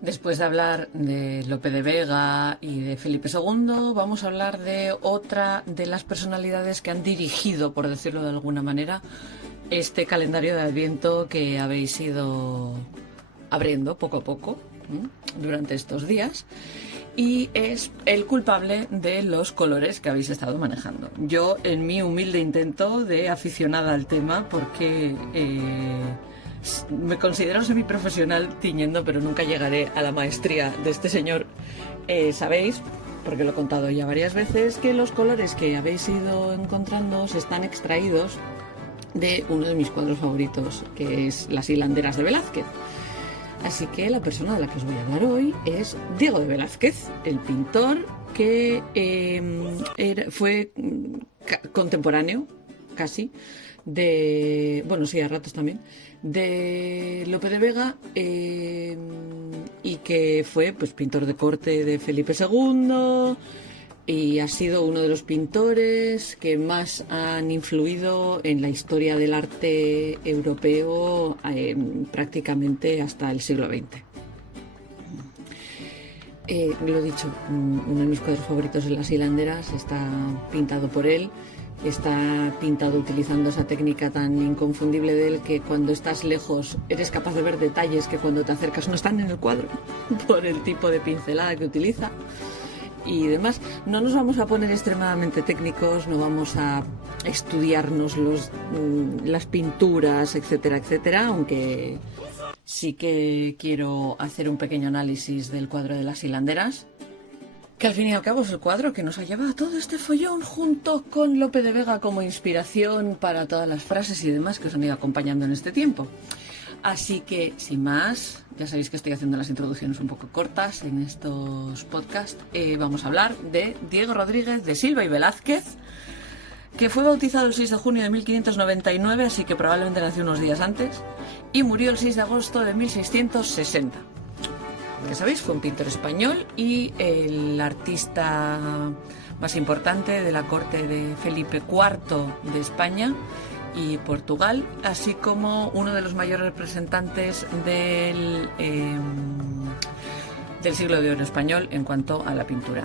Después de hablar de Lope de Vega y de Felipe II, vamos a hablar de otra de las personalidades que han dirigido, por decirlo de alguna manera, este calendario de Adviento que habéis ido abriendo poco a poco durante estos días. Y es el culpable de los colores que habéis estado manejando. Yo, en mi humilde intento de aficionada al tema, porque me considero semiprofesional tiñendo, pero nunca llegaré a la maestría de este señor. Sabéis, porque lo he contado ya varias veces, que los colores que habéis ido encontrando se están extraídos de uno de mis cuadros favoritos, que es Las hilanderas de Velázquez. Así que la persona de la que os voy a hablar hoy es Diego de Velázquez, el pintor que fue contemporáneo, casi, bueno, sí, a ratos también, de Lope de Vega, y que fue pues pintor de corte de Felipe II, y ha sido uno de los pintores que más han influido en la historia del arte europeo prácticamente hasta el siglo XX. Lo he dicho, uno de mis cuadros favoritos es Las hilanderas, está pintado por él. Está pintado utilizando esa técnica tan inconfundible de él que cuando estás lejos eres capaz de ver detalles que cuando te acercas no están en el cuadro por el tipo de pincelada que utiliza y demás. No nos vamos a poner extremadamente técnicos, no vamos a estudiarnos las pinturas, etcétera, etcétera, aunque sí que quiero hacer un pequeño análisis del cuadro de Las hilanderas, que al fin y al cabo es el cuadro que nos ha llevado a todo este follón, junto con Lope de Vega como inspiración para todas las frases y demás que os han ido acompañando en este tiempo. Así que, sin más, ya sabéis que estoy haciendo las introducciones un poco cortas en estos podcasts. Vamos a hablar de Diego Rodríguez de Silva y Velázquez, que fue bautizado el 6 de junio de 1599, así que probablemente nació unos días antes, y murió el 6 de agosto de 1660. Que sabéis, fue un pintor español y el artista más importante de la corte de Felipe IV de España y Portugal, así como uno de los mayores representantes del siglo de oro español en cuanto a la pintura.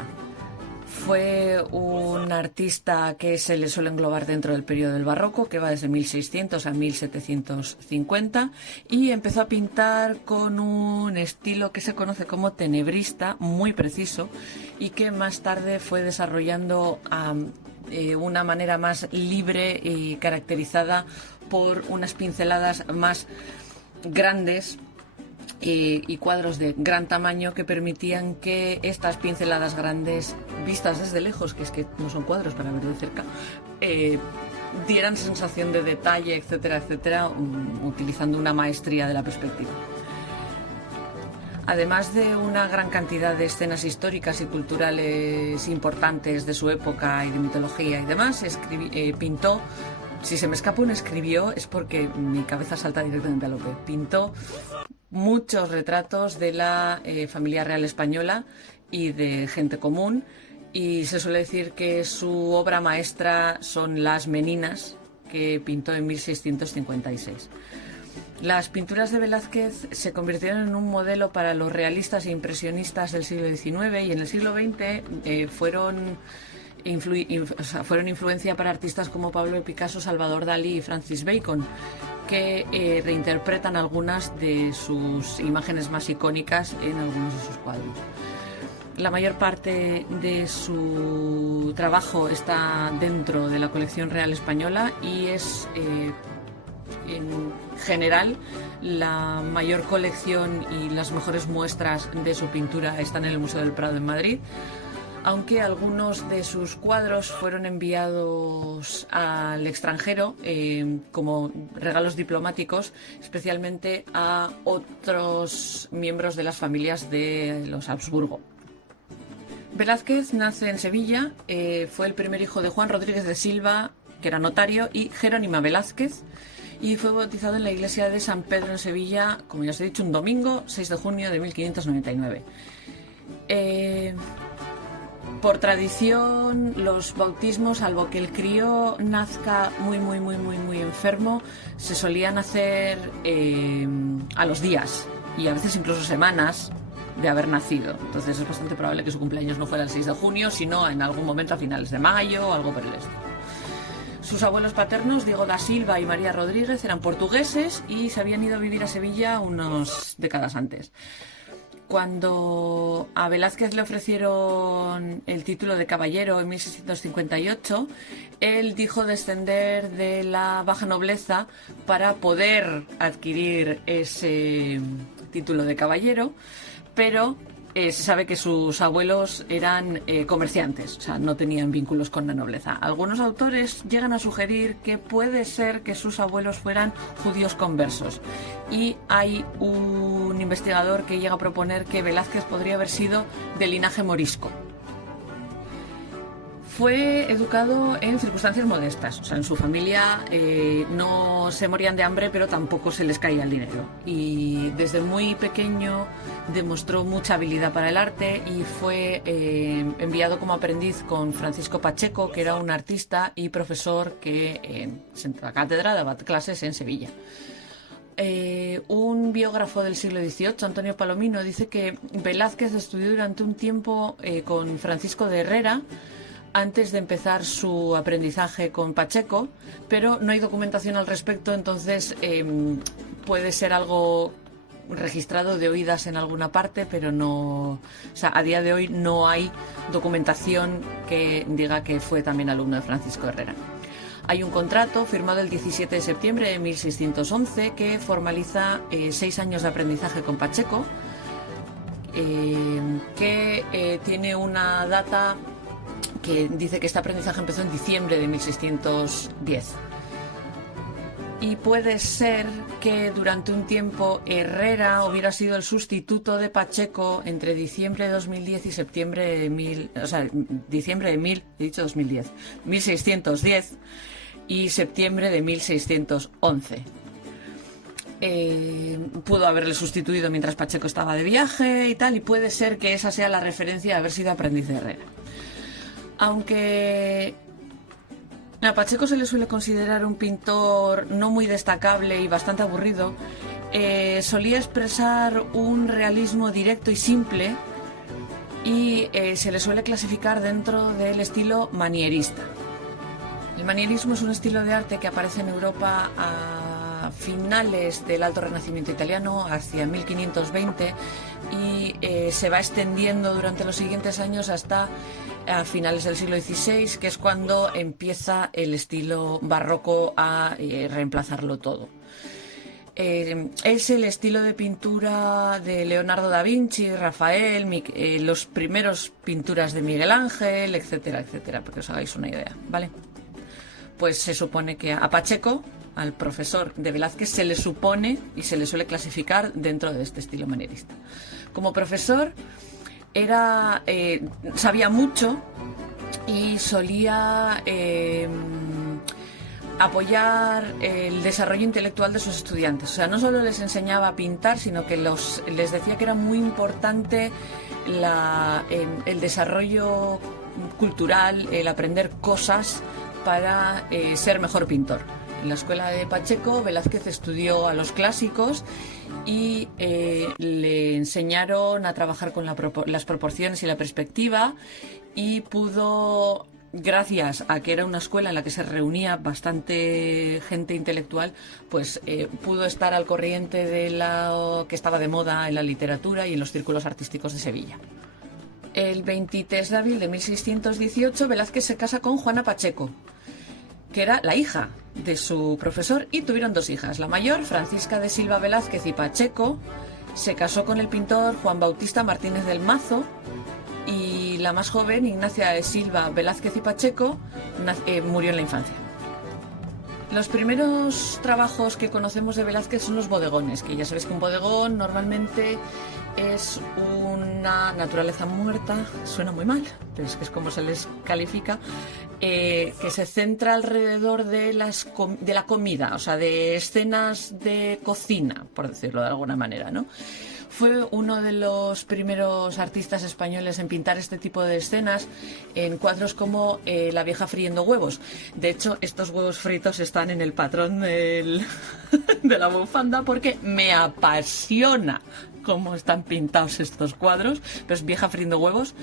Fue un artista que se le suele englobar dentro del periodo del barroco, que va desde 1600 a 1750, y empezó a pintar con un estilo que se conoce como tenebrista, muy preciso, y que más tarde fue desarrollando una manera más libre y caracterizada por unas pinceladas más grandes y cuadros de gran tamaño que permitían que estas pinceladas grandes, vistas desde lejos, que es que no son cuadros para ver de cerca, dieran sensación de detalle, etcétera, etcétera, utilizando una maestría de la perspectiva. Además de una gran cantidad de escenas históricas y culturales importantes de su época y de mitología y demás, pintó. Si se me escapa un escribió, es porque mi cabeza salta directamente a Lope. Pintó muchos retratos de la familia real española y de gente común, y se suele decir que su obra maestra son las Meninas, que pintó en 1656. Las pinturas de Velázquez se convirtieron en un modelo para los realistas e impresionistas del siglo XIX, y en el siglo XX fueron influencia para artistas como Pablo Picasso, Salvador Dalí y Francis Bacon, que reinterpretan algunas de sus imágenes más icónicas en algunos de sus cuadros. La mayor parte de su trabajo está dentro de la colección real española y es, en general, la mayor colección y las mejores muestras de su pintura están en el Museo del Prado en Madrid, aunque algunos de sus cuadros fueron enviados al extranjero como regalos diplomáticos, especialmente a otros miembros de las familias de los Habsburgo. Velázquez nace en Sevilla, fue el primer hijo de Juan Rodríguez de Silva, que era notario, y Jerónima Velázquez, y fue bautizado en la iglesia de San Pedro en Sevilla, como ya os he dicho, un domingo, 6 de junio de 1599. Por tradición, los bautismos, salvo que el crío nazca muy enfermo, se solían hacer a los días y a veces incluso semanas de haber nacido. Entonces es bastante probable que su cumpleaños no fuera el 6 de junio, sino en algún momento a finales de mayo o algo por el estilo. Sus abuelos paternos, Diego da Silva y María Rodríguez, eran portugueses y se habían ido a vivir a Sevilla unas décadas antes. Cuando a Velázquez le ofrecieron el título de caballero en 1658, él dijo descender de la baja nobleza para poder adquirir ese título de caballero, pero se sabe que sus abuelos eran comerciantes, o sea, no tenían vínculos con la nobleza. Algunos autores llegan a sugerir que puede ser que sus abuelos fueran judíos conversos, y hay un investigador que llega a proponer que Velázquez podría haber sido de linaje morisco. Fue educado en circunstancias modestas, o sea, en su familia no se morían de hambre, pero tampoco se les caía el dinero. Y desde muy pequeño demostró mucha habilidad para el arte y fue enviado como aprendiz con Francisco Pacheco, que era un artista y profesor que sentaba cátedra, daba clases en Sevilla. Un biógrafo del siglo XVIII, Antonio Palomino, dice que Velázquez estudió durante un tiempo con Francisco de Herrera, antes de empezar su aprendizaje con Pacheco, pero no hay documentación al respecto, entonces puede ser algo registrado de oídas en alguna parte, pero no, o sea, a día de hoy no hay documentación que diga que fue también alumno de Francisco Herrera. Hay un contrato firmado el 17 de septiembre de 1611 que formaliza 6 años de aprendizaje con Pacheco, que tiene una data que dice que este aprendizaje empezó en diciembre de 1610. Y puede ser que durante un tiempo Herrera hubiera sido el sustituto de Pacheco entre diciembre de 2010 y septiembre de 1610 y septiembre de 1611. Pudo haberle sustituido mientras Pacheco estaba de viaje y tal, y puede ser que esa sea la referencia de haber sido aprendiz de Herrera. Aunque a Pacheco se le suele considerar un pintor no muy destacable y bastante aburrido, solía expresar un realismo directo y simple, y se le suele clasificar dentro del estilo manierista. El manierismo es un estilo de arte que aparece en Europa a finales del Alto Renacimiento italiano, hacia 1520, y se va extendiendo durante los siguientes años hasta a finales del siglo XVI, que es cuando empieza el estilo barroco a reemplazarlo todo. Es el estilo de pintura de Leonardo da Vinci, Rafael, los primeros pinturas de Miguel Ángel, etcétera, etcétera, para que os hagáis una idea, ¿vale? Pues se supone que a Pacheco, al profesor de Velázquez, se le supone y se le suele clasificar dentro de este estilo manierista. Como profesor sabía mucho y solía apoyar el desarrollo intelectual de sus estudiantes. O sea, no solo les enseñaba a pintar, sino que les decía que era muy importante el desarrollo cultural, el aprender cosas para ser mejor pintor. En la escuela de Pacheco, Velázquez estudió a los clásicos y le enseñaron a trabajar con las proporciones y la perspectiva, y pudo, gracias a que era una escuela en la que se reunía bastante gente intelectual, pues pudo estar al corriente de lo que estaba de moda en la literatura y en los círculos artísticos de Sevilla. El 23 de abril de 1618, Velázquez se casa con Juana Pacheco, que era la hija de su profesor, y tuvieron 2 hijas. La mayor, Francisca de Silva Velázquez y Pacheco, se casó con el pintor Juan Bautista Martínez del Mazo, y la más joven, Ignacia de Silva Velázquez y Pacheco, murió en la infancia. Los primeros trabajos que conocemos de Velázquez son los bodegones, que ya sabéis que un bodegón normalmente es una naturaleza muerta, suena muy mal, pero es que es como se les califica, que se centra alrededor de la comida, o sea, de escenas de cocina, por decirlo de alguna manera, ¿no? Fue uno de los primeros artistas españoles en pintar este tipo de escenas en cuadros como La vieja friendo huevos. De hecho, estos huevos fritos están están en el patrón de la bufanda porque me apasiona cómo están pintados estos cuadros. Pero es vieja friendo huevos.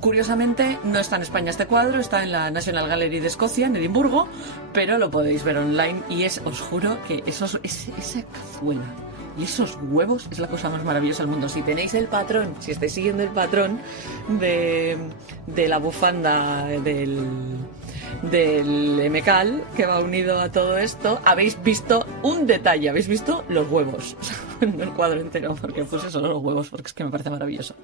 Curiosamente, no está en España este cuadro, está en la National Gallery de Escocia, en Edimburgo, pero lo podéis ver online y os juro que esa cazuela y esos huevos es la cosa más maravillosa del mundo. Si tenéis el patrón, si estáis siguiendo el patrón de la bufanda del Emecal, que va unido a todo esto, habéis visto un detalle, habéis visto los huevos, no el cuadro entero, porque puse solo los huevos, porque es que me parece maravilloso.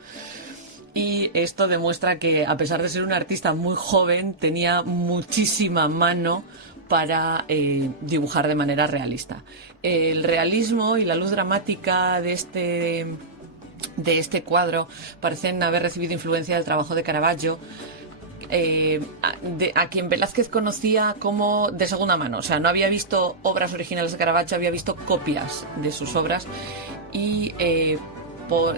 Y esto demuestra que, a pesar de ser un artista muy joven, tenía muchísima mano para dibujar de manera realista. El realismo y la luz dramática de este cuadro parecen haber recibido influencia del trabajo de Caravaggio, a quien Velázquez conocía como de segunda mano. O sea, no había visto obras originales de Caravaggio, había visto copias de sus obras y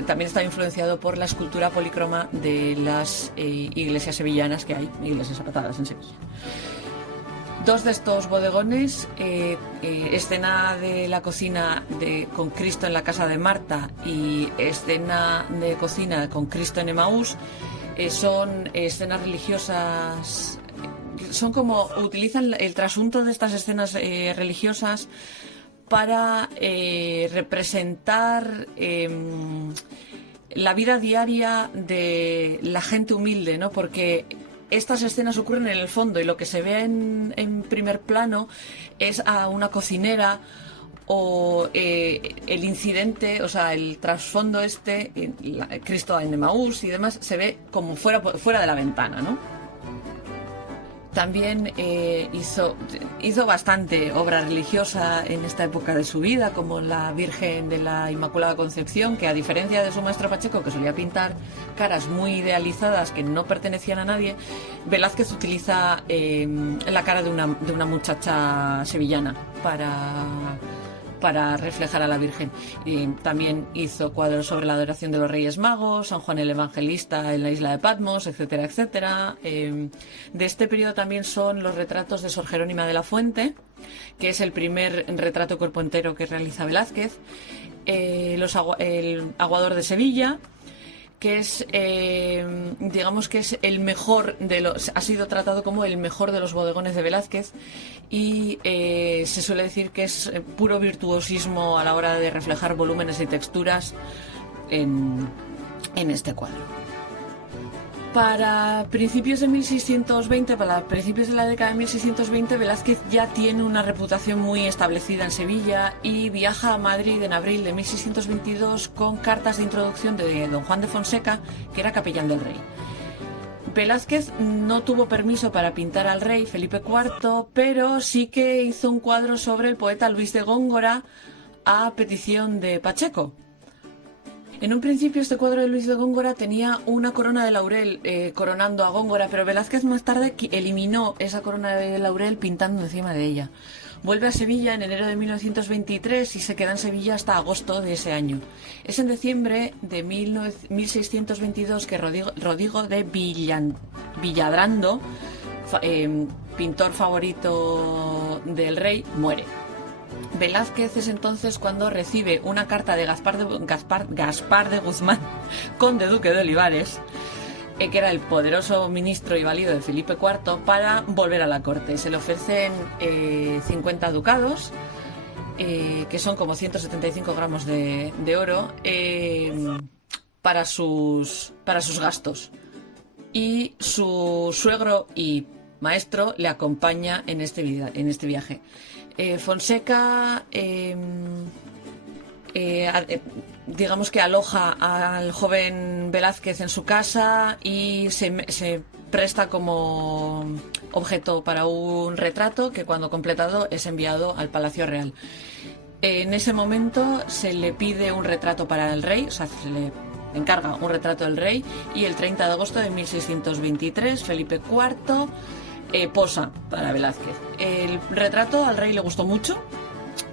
también estaba influenciado por la escultura polícroma de las iglesias sevillanas que hay, iglesias apartadas en Sevilla. Dos de estos bodegones, escena de la cocina con Cristo en la casa de Marta y escena de cocina con Cristo en Emaús, son escenas religiosas, utilizan el trasunto de estas escenas religiosas para representar la vida diaria de la gente humilde, ¿no? Porque estas escenas ocurren en el fondo y lo que se ve en primer plano es a una cocinera o el incidente, o sea, el trasfondo Cristo en Emaús y demás, se ve como fuera de la ventana, ¿no? También hizo bastante obra religiosa en esta época de su vida, como la Virgen de la Inmaculada Concepción, que a diferencia de su maestro Pacheco, que solía pintar caras muy idealizadas que no pertenecían a nadie, Velázquez utiliza la cara de una muchacha sevillana para reflejar a la Virgen. Y también hizo cuadros sobre la adoración de los Reyes Magos, San Juan el Evangelista en la isla de Patmos, etcétera, etcétera. De este periodo también son los retratos de Sor Jerónima de la Fuente, que es el primer retrato cuerpo entero que realiza Velázquez, el Aguador de Sevilla, que es, digamos que es el mejor ha sido tratado como el mejor de los bodegones de Velázquez y se suele decir que es puro virtuosismo a la hora de reflejar volúmenes y texturas en este cuadro. Para principios de la década de 1620, Velázquez ya tiene una reputación muy establecida en Sevilla y viaja a Madrid en abril de 1622 con cartas de introducción de don Juan de Fonseca, que era capellán del rey. Velázquez no tuvo permiso para pintar al rey Felipe IV, pero sí que hizo un cuadro sobre el poeta Luis de Góngora a petición de Pacheco. En un principio este cuadro de Luis de Góngora tenía una corona de laurel coronando a Góngora, pero Velázquez más tarde eliminó esa corona de laurel pintando encima de ella. Vuelve a Sevilla en enero de 1923 y se queda en Sevilla hasta agosto de ese año. Es en diciembre de 1622 que Rodrigo de Villadrando, pintor favorito del rey, muere. Velázquez es entonces cuando recibe una carta de Gaspar de Guzmán, conde duque de Olivares, que era el poderoso ministro y valido de Felipe IV, para volver a la corte. Se le ofrecen 50 ducados, que son como 175 gramos de oro, para sus gastos. Y su suegro y maestro le acompaña en este viaje. Fonseca digamos que aloja al joven Velázquez en su casa y se presta como objeto para un retrato que, cuando completado, es enviado al Palacio Real. En ese momento se le pide un retrato para el rey, o sea, se le encarga un retrato del rey, y el 30 de agosto de 1623 Felipe IV posa para Velázquez. El retrato al rey le gustó mucho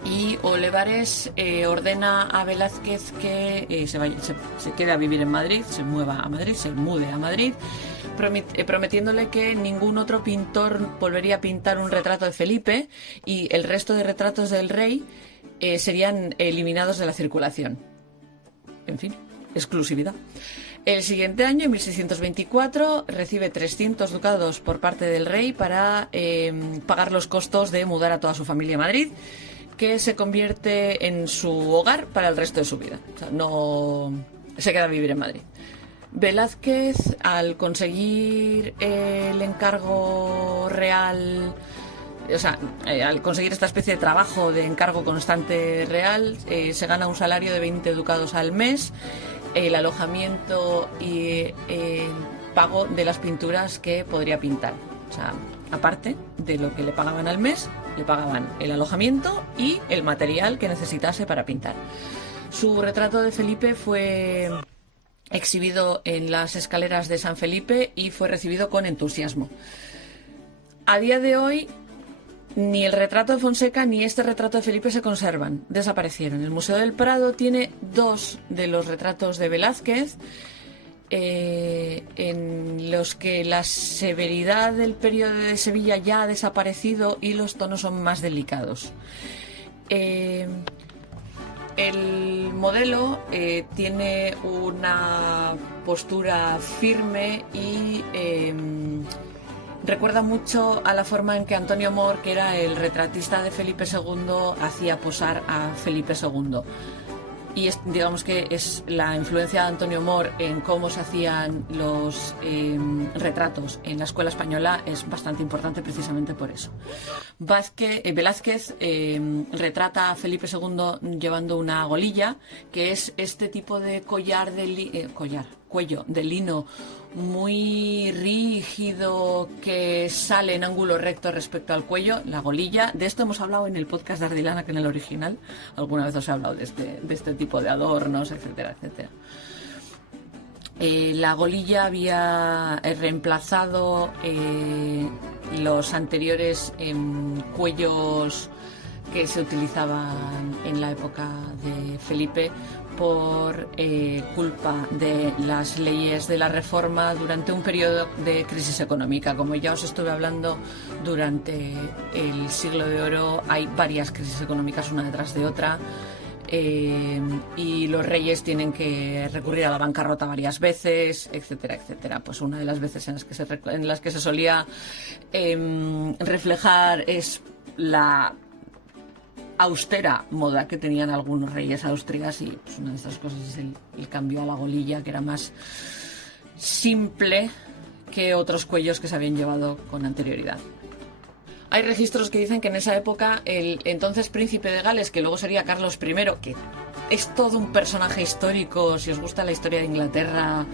Y Olivares ordena a Velázquez que se quede a vivir en Madrid, se mude a Madrid, prometiéndole que ningún otro pintor volvería a pintar un retrato de Felipe y el resto de retratos del rey serían eliminados de la circulación. En fin, exclusividad. El siguiente año, en 1624, recibe 300 ducados por parte del rey para pagar los costos de mudar a toda su familia a Madrid, que se convierte en su hogar para el resto de su vida. O sea, no se queda a vivir en Madrid. Velázquez, al conseguir el encargo real, o sea, al conseguir esta especie de trabajo de encargo constante real, se gana un salario de 20 ducados al mes, el alojamiento y el pago de las pinturas que podría pintar. O sea, aparte de lo que le pagaban al mes, le pagaban el alojamiento y el material que necesitase para pintar. Su retrato de Felipe fue exhibido en las escaleras de San Felipe y fue recibido con entusiasmo. A día de hoy, ni el retrato de Fonseca ni este retrato de Felipe se conservan, desaparecieron. El Museo del Prado tiene 2 de los retratos de Velázquez, en los que la severidad del periodo de Sevilla ya ha desaparecido y los tonos son más delicados. El modelo tiene una postura firme y recuerda mucho a la forma en que Antonio Mor, que era el retratista de Felipe II, hacía posar a Felipe II. Y digamos que es la influencia de Antonio Mor en cómo se hacían los retratos en la escuela española es bastante importante precisamente por eso. Velázquez retrata a Felipe II llevando una golilla, que es este tipo de cuello de lino muy rígido que sale en ángulo recto respecto al cuello, la golilla. De esto hemos hablado en el podcast de Ardilana, que en el original alguna vez os he hablado de este tipo de adornos, etcétera, etcétera. La golilla había reemplazado los anteriores cuellos que se utilizaban en la época de Felipe por culpa de las leyes de la Reforma durante un periodo de crisis económica. Como ya os estuve hablando, durante el Siglo de Oro hay varias crisis económicas una detrás de otra. Y los reyes tienen que recurrir a la bancarrota varias veces, etcétera, etcétera. Pues una de las veces en las que se solía reflejar es la austera moda que tenían algunos reyes austrias, y pues una de estas cosas es el cambio a la golilla, que era más simple que otros cuellos que se habían llevado con anterioridad. Hay registros que dicen que en esa época el entonces príncipe de Gales, que luego sería Carlos I, que es todo un personaje histórico, si os gusta la historia de Inglaterra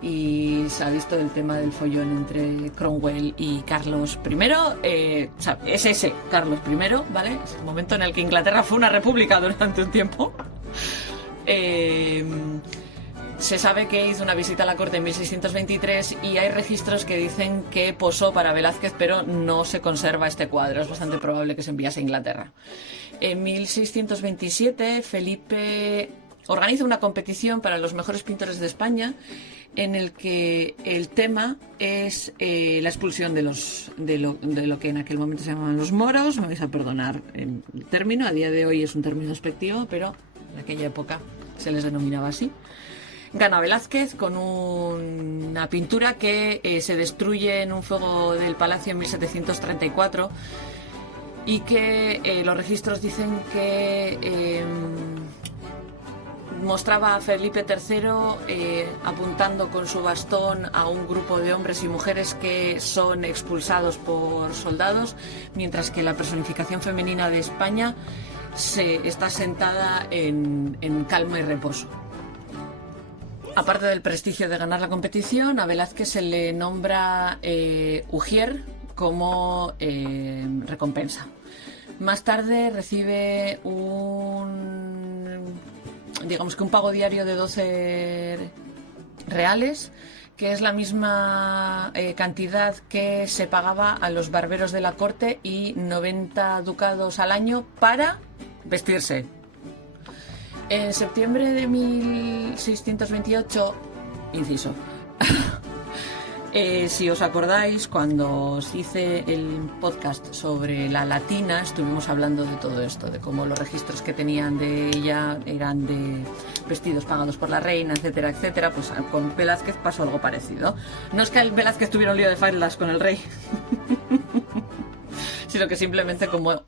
y se ha visto el tema del follón entre Cromwell y Carlos I, es ese Carlos I, ¿vale? Es el momento en el que Inglaterra fue una república durante un tiempo. Se sabe que hizo una visita a la corte en 1623 y hay registros que dicen que posó para Velázquez, pero no se conserva este cuadro. Es bastante probable que se enviase a Inglaterra. En 1627, Felipe organiza una competición para los mejores pintores de España, en el que el tema es la expulsión de lo que en aquel momento se llamaban los moros. Me vais a perdonar el término, a día de hoy es un término despectivo, pero en aquella época se les denominaba así. Gana Velázquez con una pintura que se destruye en un fuego del palacio en 1734 y que los registros dicen que mostraba a Felipe III apuntando con su bastón a un grupo de hombres y mujeres que son expulsados por soldados, mientras que la personificación femenina de España está sentada en calma y reposo. Aparte del prestigio de ganar la competición, a Velázquez se le nombra ujier como recompensa. Más tarde recibe digamos que un pago diario de 12 reales, que es la misma cantidad que se pagaba a los barberos de la corte, y 90 ducados al año para vestirse. En septiembre de 1628, inciso, si os acordáis, cuando os hice el podcast sobre la latina, estuvimos hablando de todo esto, de cómo los registros que tenían de ella eran de vestidos pagados por la reina, etcétera, etcétera. Pues con Velázquez pasó algo parecido. No es que el Velázquez tuviera un lío de faldas con el rey, sino que simplemente como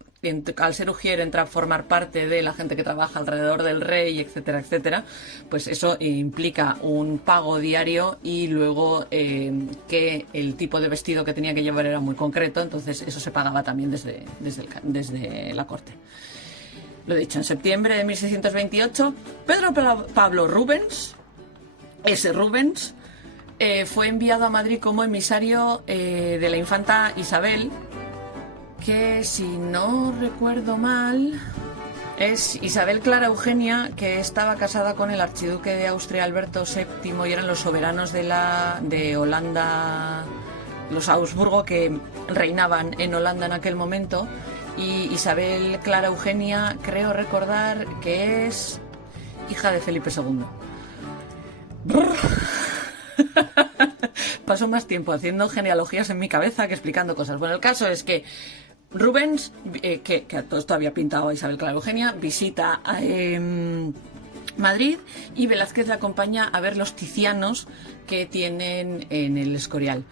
al ser ujier entra a formar parte de la gente que trabaja alrededor del rey, etcétera, etcétera, pues eso implica un pago diario y luego que el tipo de vestido que tenía que llevar era muy concreto, entonces eso se pagaba también desde la corte. Lo dicho, en septiembre de 1628, Pedro Pablo Rubens, fue enviado a Madrid como emisario de la infanta Isabel, que si no recuerdo mal es Isabel Clara Eugenia, que estaba casada con el archiduque de Austria Alberto VII y eran los soberanos de Holanda, los Augsburgo, que reinaban en Holanda en aquel momento. Y Isabel Clara Eugenia, creo recordar que es hija de Felipe II. Paso más tiempo haciendo genealogías en mi cabeza que explicando cosas. Bueno, el caso es que Rubens, que todo esto había pintado a Isabel Clara Eugenia, visita Madrid y Velázquez le acompaña a ver los Ticianos que tienen en el Escorial.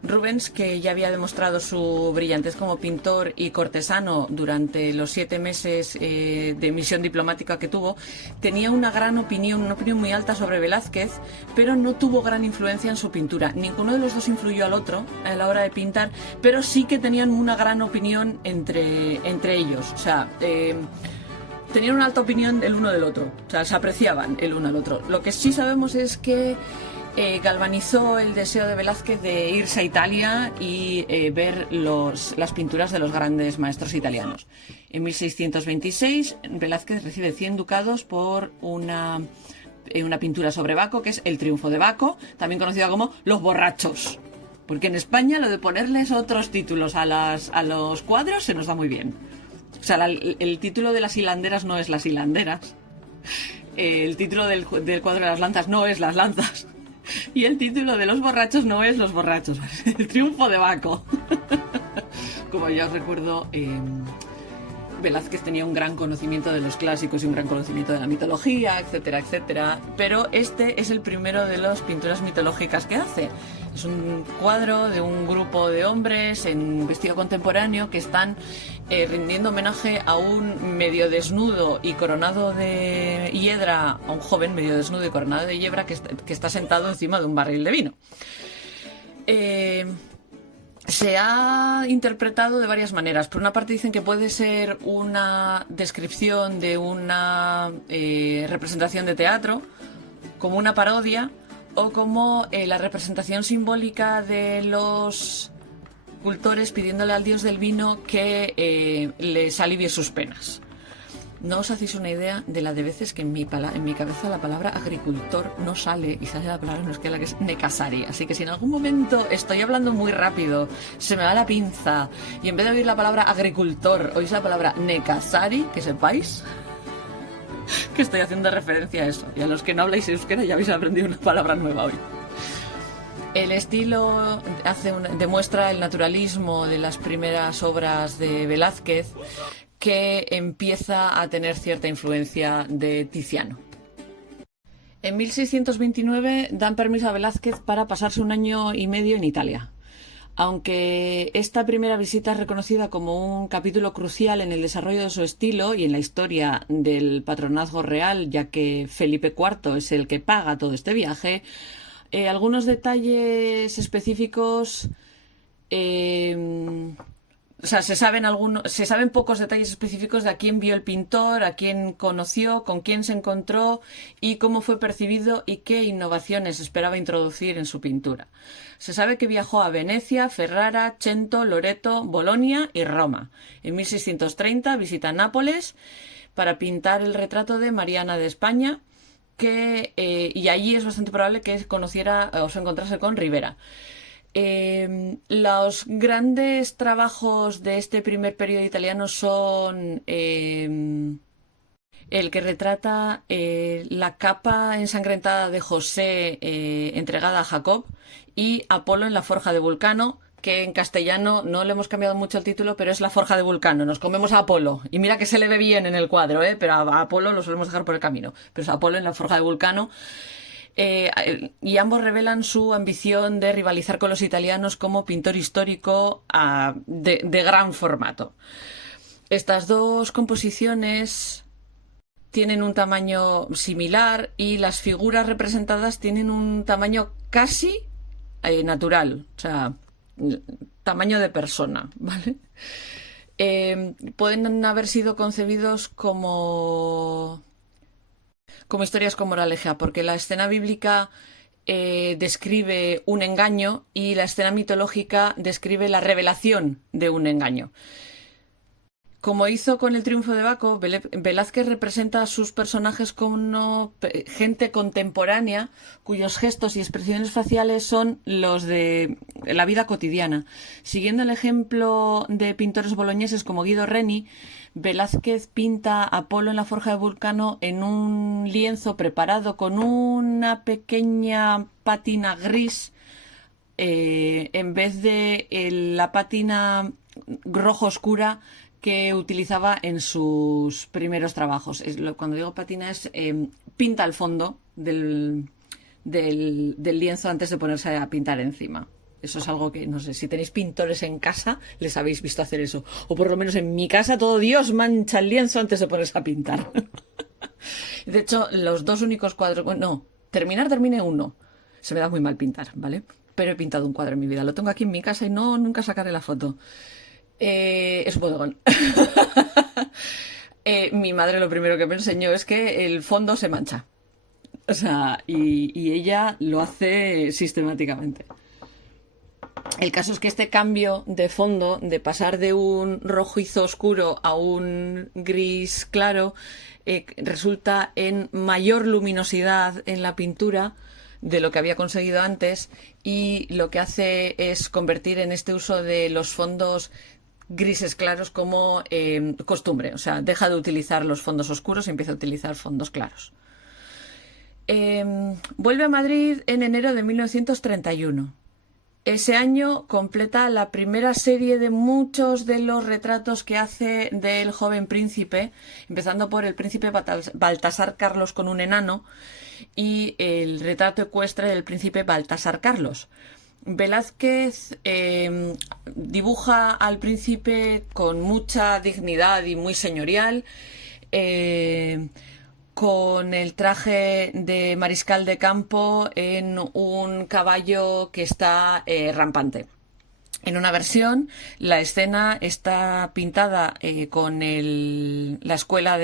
Rubens, que ya había demostrado su brillantez como pintor y cortesano durante los 7 meses de misión diplomática que tuvo, tenía una opinión muy alta sobre Velázquez, pero no tuvo gran influencia en su pintura. Ninguno de los dos influyó al otro a la hora de pintar, pero sí que tenían una gran opinión entre ellos. O sea, tenían una alta opinión el uno del otro, o sea, se apreciaban el uno al otro. Lo que sí sabemos es que galvanizó el deseo de Velázquez de irse a Italia y ver las pinturas de los grandes maestros italianos. En 1626, Velázquez recibe 100 ducados por una pintura sobre Baco, que es El triunfo de Baco, también conocida como Los borrachos. Porque en España lo de ponerles otros títulos a los cuadros se nos da muy bien. O sea, el título de las hilanderas no es Las hilanderas. El título del cuadro de las lanzas no es Las lanzas. Y el título de Los borrachos no es Los borrachos, El triunfo de Baco. Como ya os recuerdo, Velázquez tenía un gran conocimiento de los clásicos y un gran conocimiento de la mitología, etcétera, etcétera. Pero este es el primero de las pinturas mitológicas que hace. Es un cuadro de un grupo de hombres en vestido contemporáneo que están rindiendo homenaje a un medio desnudo y coronado de hiedra, a un joven medio desnudo y coronado de hiedra que está sentado encima de un barril de vino. Se ha interpretado de varias maneras. Por una parte dicen que puede ser una descripción de una representación de teatro, como una parodia, o como la representación simbólica de los cultores pidiéndole al dios del vino que les alivie sus penas. No os hacéis una idea de la de veces que en mi cabeza la palabra agricultor no sale y sale la palabra euskera que es nekazari. Así que si en algún momento estoy hablando muy rápido, se me va la pinza y en vez de oír la palabra agricultor oís la palabra nekazari, que sepáis que estoy haciendo referencia a eso. Y a los que no habláis euskera ya habéis aprendido una palabra nueva hoy. El estilo demuestra el naturalismo de las primeras obras de Velázquez, que empieza a tener cierta influencia de Tiziano. En 1629 dan permiso a Velázquez para pasarse 1 año y medio en Italia. Aunque esta primera visita es reconocida como un capítulo crucial en el desarrollo de su estilo y en la historia del patronazgo real, ya que Felipe IV es el que paga todo este viaje, algunos detalles específicos... O sea, se saben pocos detalles específicos de a quién vio el pintor, a quién conoció, con quién se encontró y cómo fue percibido y qué innovaciones esperaba introducir en su pintura. Se sabe que viajó a Venecia, Ferrara, Cento, Loreto, Bolonia y Roma. En 1630 visita Nápoles para pintar el retrato de Mariana de España, y allí es bastante probable que conociera o se encontrase con Rivera. Los grandes trabajos de este primer periodo italiano son el que retrata la capa ensangrentada de José entregada a Jacob y Apolo en la forja de Vulcano, que en castellano no le hemos cambiado mucho el título, pero es la forja de Vulcano. Nos comemos a Apolo. Y mira que se le ve bien en el cuadro, pero a Apolo lo solemos dejar por el camino. Pero es Apolo en la forja de Vulcano. Y ambos revelan su ambición de rivalizar con los italianos como pintor histórico de gran formato. Estas dos composiciones tienen un tamaño similar y las figuras representadas tienen un tamaño casi natural, o sea, tamaño de persona, ¿vale? Pueden haber sido concebidos como historias con moraleja, porque la escena bíblica describe un engaño y la escena mitológica describe la revelación de un engaño. Como hizo con el triunfo de Baco, Velázquez representa a sus personajes como gente contemporánea cuyos gestos y expresiones faciales son los de la vida cotidiana. Siguiendo el ejemplo de pintores boloñeses como Guido Reni, Velázquez pinta a Apolo en la forja de Vulcano en un lienzo preparado con una pequeña pátina gris en vez de la pátina rojo oscura que utilizaba en sus primeros trabajos. Cuando digo patina es pinta al fondo del lienzo antes de ponerse a pintar encima. Eso es algo que, no sé, si tenéis pintores en casa, les habéis visto hacer eso. O por lo menos en mi casa, todo Dios mancha el lienzo antes de ponerse a pintar. De hecho, los dos únicos cuadros... Bueno, terminé uno. Se me da muy mal pintar, ¿vale? Pero he pintado un cuadro en mi vida. Lo tengo aquí en mi casa y nunca sacaré la foto. Es un bodegón. Mi madre lo primero que me enseñó es que el fondo se mancha. O sea, y ella lo hace sistemáticamente. El caso es que este cambio de fondo, de pasar de un rojizo oscuro a un gris claro, resulta en mayor luminosidad en la pintura de lo que había conseguido antes, y lo que hace es convertir en este uso de los fondos grises claros como costumbre. O sea, deja de utilizar los fondos oscuros y empieza a utilizar fondos claros. Vuelve a Madrid en enero de 1931. Ese año completa la primera serie de muchos de los retratos que hace del joven príncipe, empezando por el príncipe Baltasar Carlos con un enano y el retrato ecuestre del príncipe Baltasar Carlos. Velázquez dibuja al príncipe con mucha dignidad y muy señorial, con el traje de mariscal de campo en un caballo que está rampante. En una versión, la escena está pintada con la escuela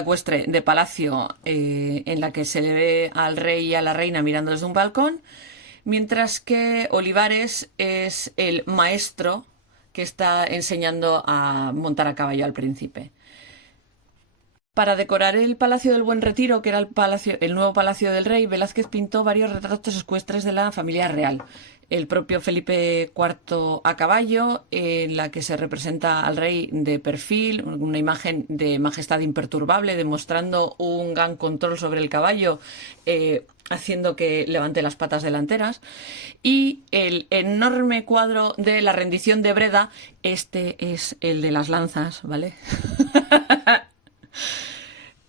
ecuestre de Palacio, en la que se le ve al rey y a la reina mirando desde un balcón, mientras que Olivares es el maestro que está enseñando a montar a caballo al príncipe. Para decorar el Palacio del Buen Retiro, que era el nuevo Palacio del Rey, Velázquez pintó varios retratos ecuestres de la familia real. El propio Felipe IV a caballo, en la que se representa al rey de perfil, una imagen de majestad imperturbable, demostrando un gran control sobre el caballo, haciendo que levante las patas delanteras. Y el enorme cuadro de la rendición de Breda, este es el de las lanzas, ¿vale?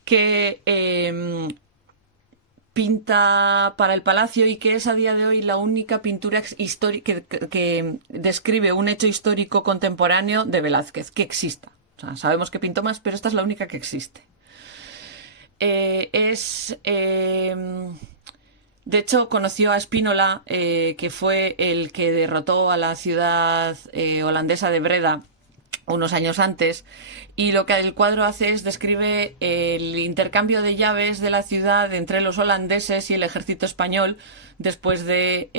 Que pinta para el palacio y que es a día de hoy la única pintura histórica que describe un hecho histórico contemporáneo de Velázquez que exista. O sea, sabemos que pintó más, pero esta es la única que existe. De hecho, conoció a Spínola, que fue el que derrotó a la ciudad holandesa de Breda unos años antes, y lo que el cuadro hace es describe el intercambio de llaves de la ciudad entre los holandeses y el ejército español después de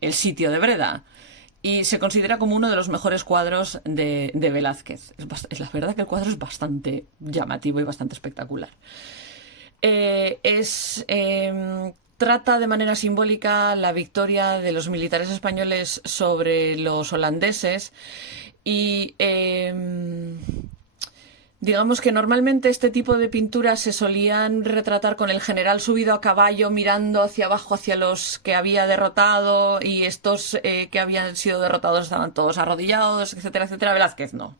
el sitio de Breda, y se considera como uno de los mejores cuadros de Velázquez. Es la verdad que el cuadro es bastante llamativo y bastante espectacular. Trata de manera simbólica la victoria de los militares españoles sobre los holandeses, y Digamos que normalmente este tipo de pinturas se solían retratar con el general subido a caballo mirando hacia abajo hacia los que había derrotado, y estos que habían sido derrotados estaban todos arrodillados, etcétera, etcétera. Velázquez no.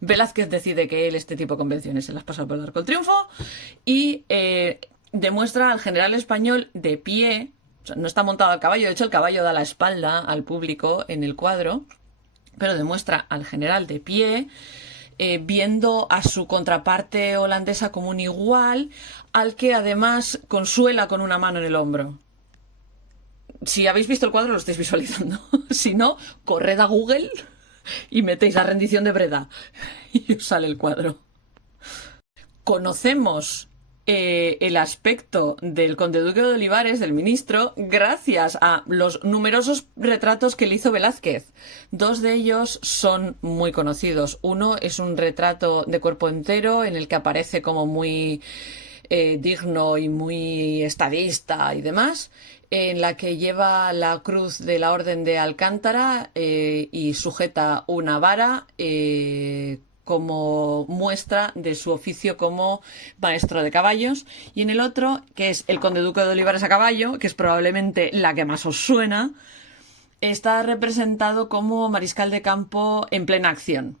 Velázquez decide que él este tipo de convenciones se las pasa por el arco del triunfo y demuestra al general español de pie. O sea, no está montado al caballo, de hecho el caballo da la espalda al público en el cuadro, pero demuestra al general de pie, viendo a su contraparte holandesa como un igual, al que además consuela con una mano en el hombro. Si habéis visto el cuadro lo estáis visualizando. Si no, corred a Google y metéis la rendición de Breda y os sale el cuadro. Conocemos el aspecto del conde duque de Olivares, del ministro, gracias a los numerosos retratos que le hizo Velázquez. Dos de ellos son muy conocidos. Uno es un retrato de cuerpo entero en el que aparece como muy digno y muy estadista y demás, en la que lleva la cruz de la Orden de Alcántara y sujeta una vara como muestra de su oficio como maestro de caballos, y en el otro, que es el conde duque de Olivares a caballo, que es probablemente la que más os suena, está representado como mariscal de campo en plena acción.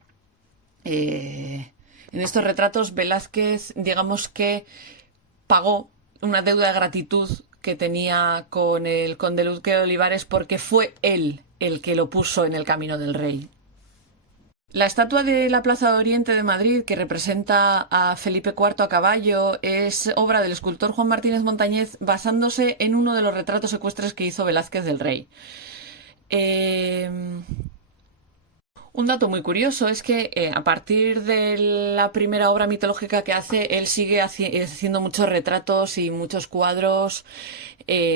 En estos retratos Velázquez, digamos que pagó una deuda de gratitud que tenía con el conde duque de Olivares, porque fue él el que lo puso en el camino del rey. La estatua de la Plaza de Oriente de Madrid, que representa a Felipe IV a caballo, es obra del escultor Juan Martínez Montañez, basándose en uno de los retratos ecuestres que hizo Velázquez del rey. Un dato muy curioso es que a partir de la primera obra mitológica que hace, él sigue haciendo muchos retratos y muchos cuadros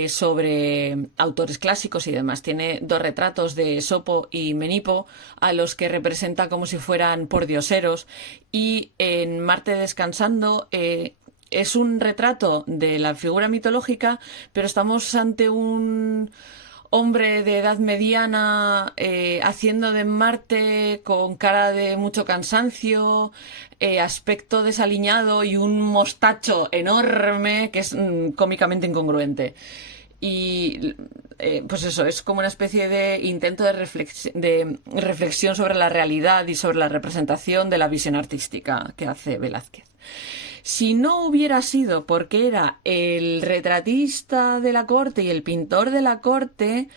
sobre autores clásicos y demás. Tiene dos retratos de Esopo y Menipo, a los que representa como si fueran pordioseros, y en Marte descansando es un retrato de la figura mitológica, pero estamos ante un hombre de edad mediana haciendo de Marte, con cara de mucho cansancio, aspecto desaliñado y un mostacho enorme que es cómicamente incongruente. Y pues eso, es como una especie de intento de reflexión sobre la realidad y sobre la representación de la visión artística que hace Velázquez. Si no hubiera sido porque era el retratista de la corte y el pintor de la corte,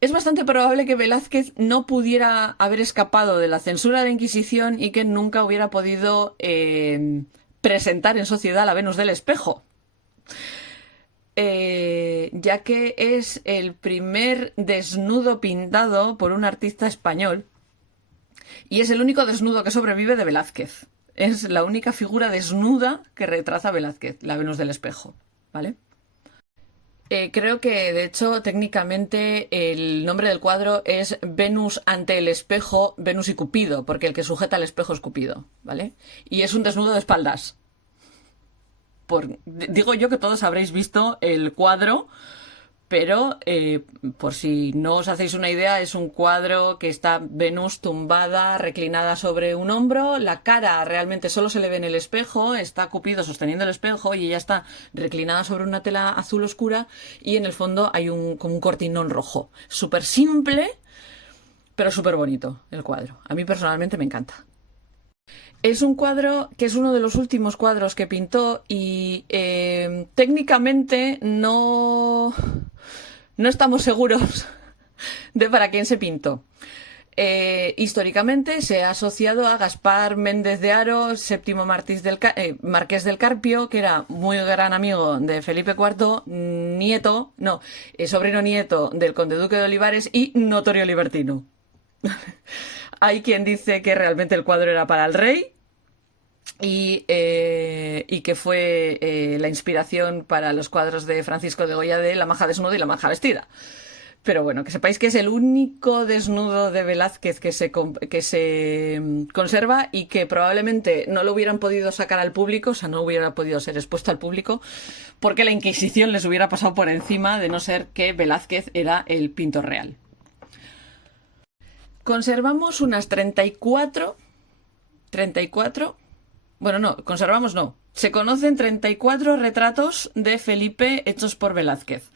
es bastante probable que Velázquez no pudiera haber escapado de la censura de la Inquisición y que nunca hubiera podido presentar en sociedad la Venus del Espejo. Ya que es el primer desnudo pintado por un artista español y es el único desnudo que sobrevive de Velázquez. Es la única figura desnuda que retrata Velázquez, la Venus del Espejo, ¿vale? Creo que, de hecho, técnicamente el nombre del cuadro es Venus ante el espejo, Venus y Cupido, porque el que sujeta el espejo es Cupido, ¿vale? Y es un desnudo de espaldas. Digo yo que todos habréis visto el cuadro, pero por si no os hacéis una idea, es un cuadro que está Venus tumbada, reclinada sobre un hombro, la cara realmente solo se le ve en el espejo, está Cupido sosteniendo el espejo y ella está reclinada sobre una tela azul oscura, y en el fondo hay como un cortinón rojo. Súper simple, pero súper bonito el cuadro. A mí personalmente me encanta. Es un cuadro que es uno de los últimos cuadros que pintó y técnicamente no estamos seguros de para quién se pintó. Históricamente se ha asociado a Gaspar Méndez de Haro, séptimo marqués del Carpio, que era muy gran amigo de Felipe IV, sobrino nieto del conde duque de Olivares y notorio libertino. Hay quien dice que realmente el cuadro era para el rey y que fue la inspiración para los cuadros de Francisco de Goya de La maja desnuda y La maja vestida. Pero bueno, que sepáis que es el único desnudo de Velázquez que se conserva y que probablemente no lo hubieran podido sacar al público, o sea, no hubiera podido ser expuesto al público, porque la Inquisición les hubiera pasado por encima, de no ser que Velázquez era el pintor real. Conservamos unas 34 Bueno, no, conservamos no. Se conocen 34 retratos de Felipe hechos por Velázquez.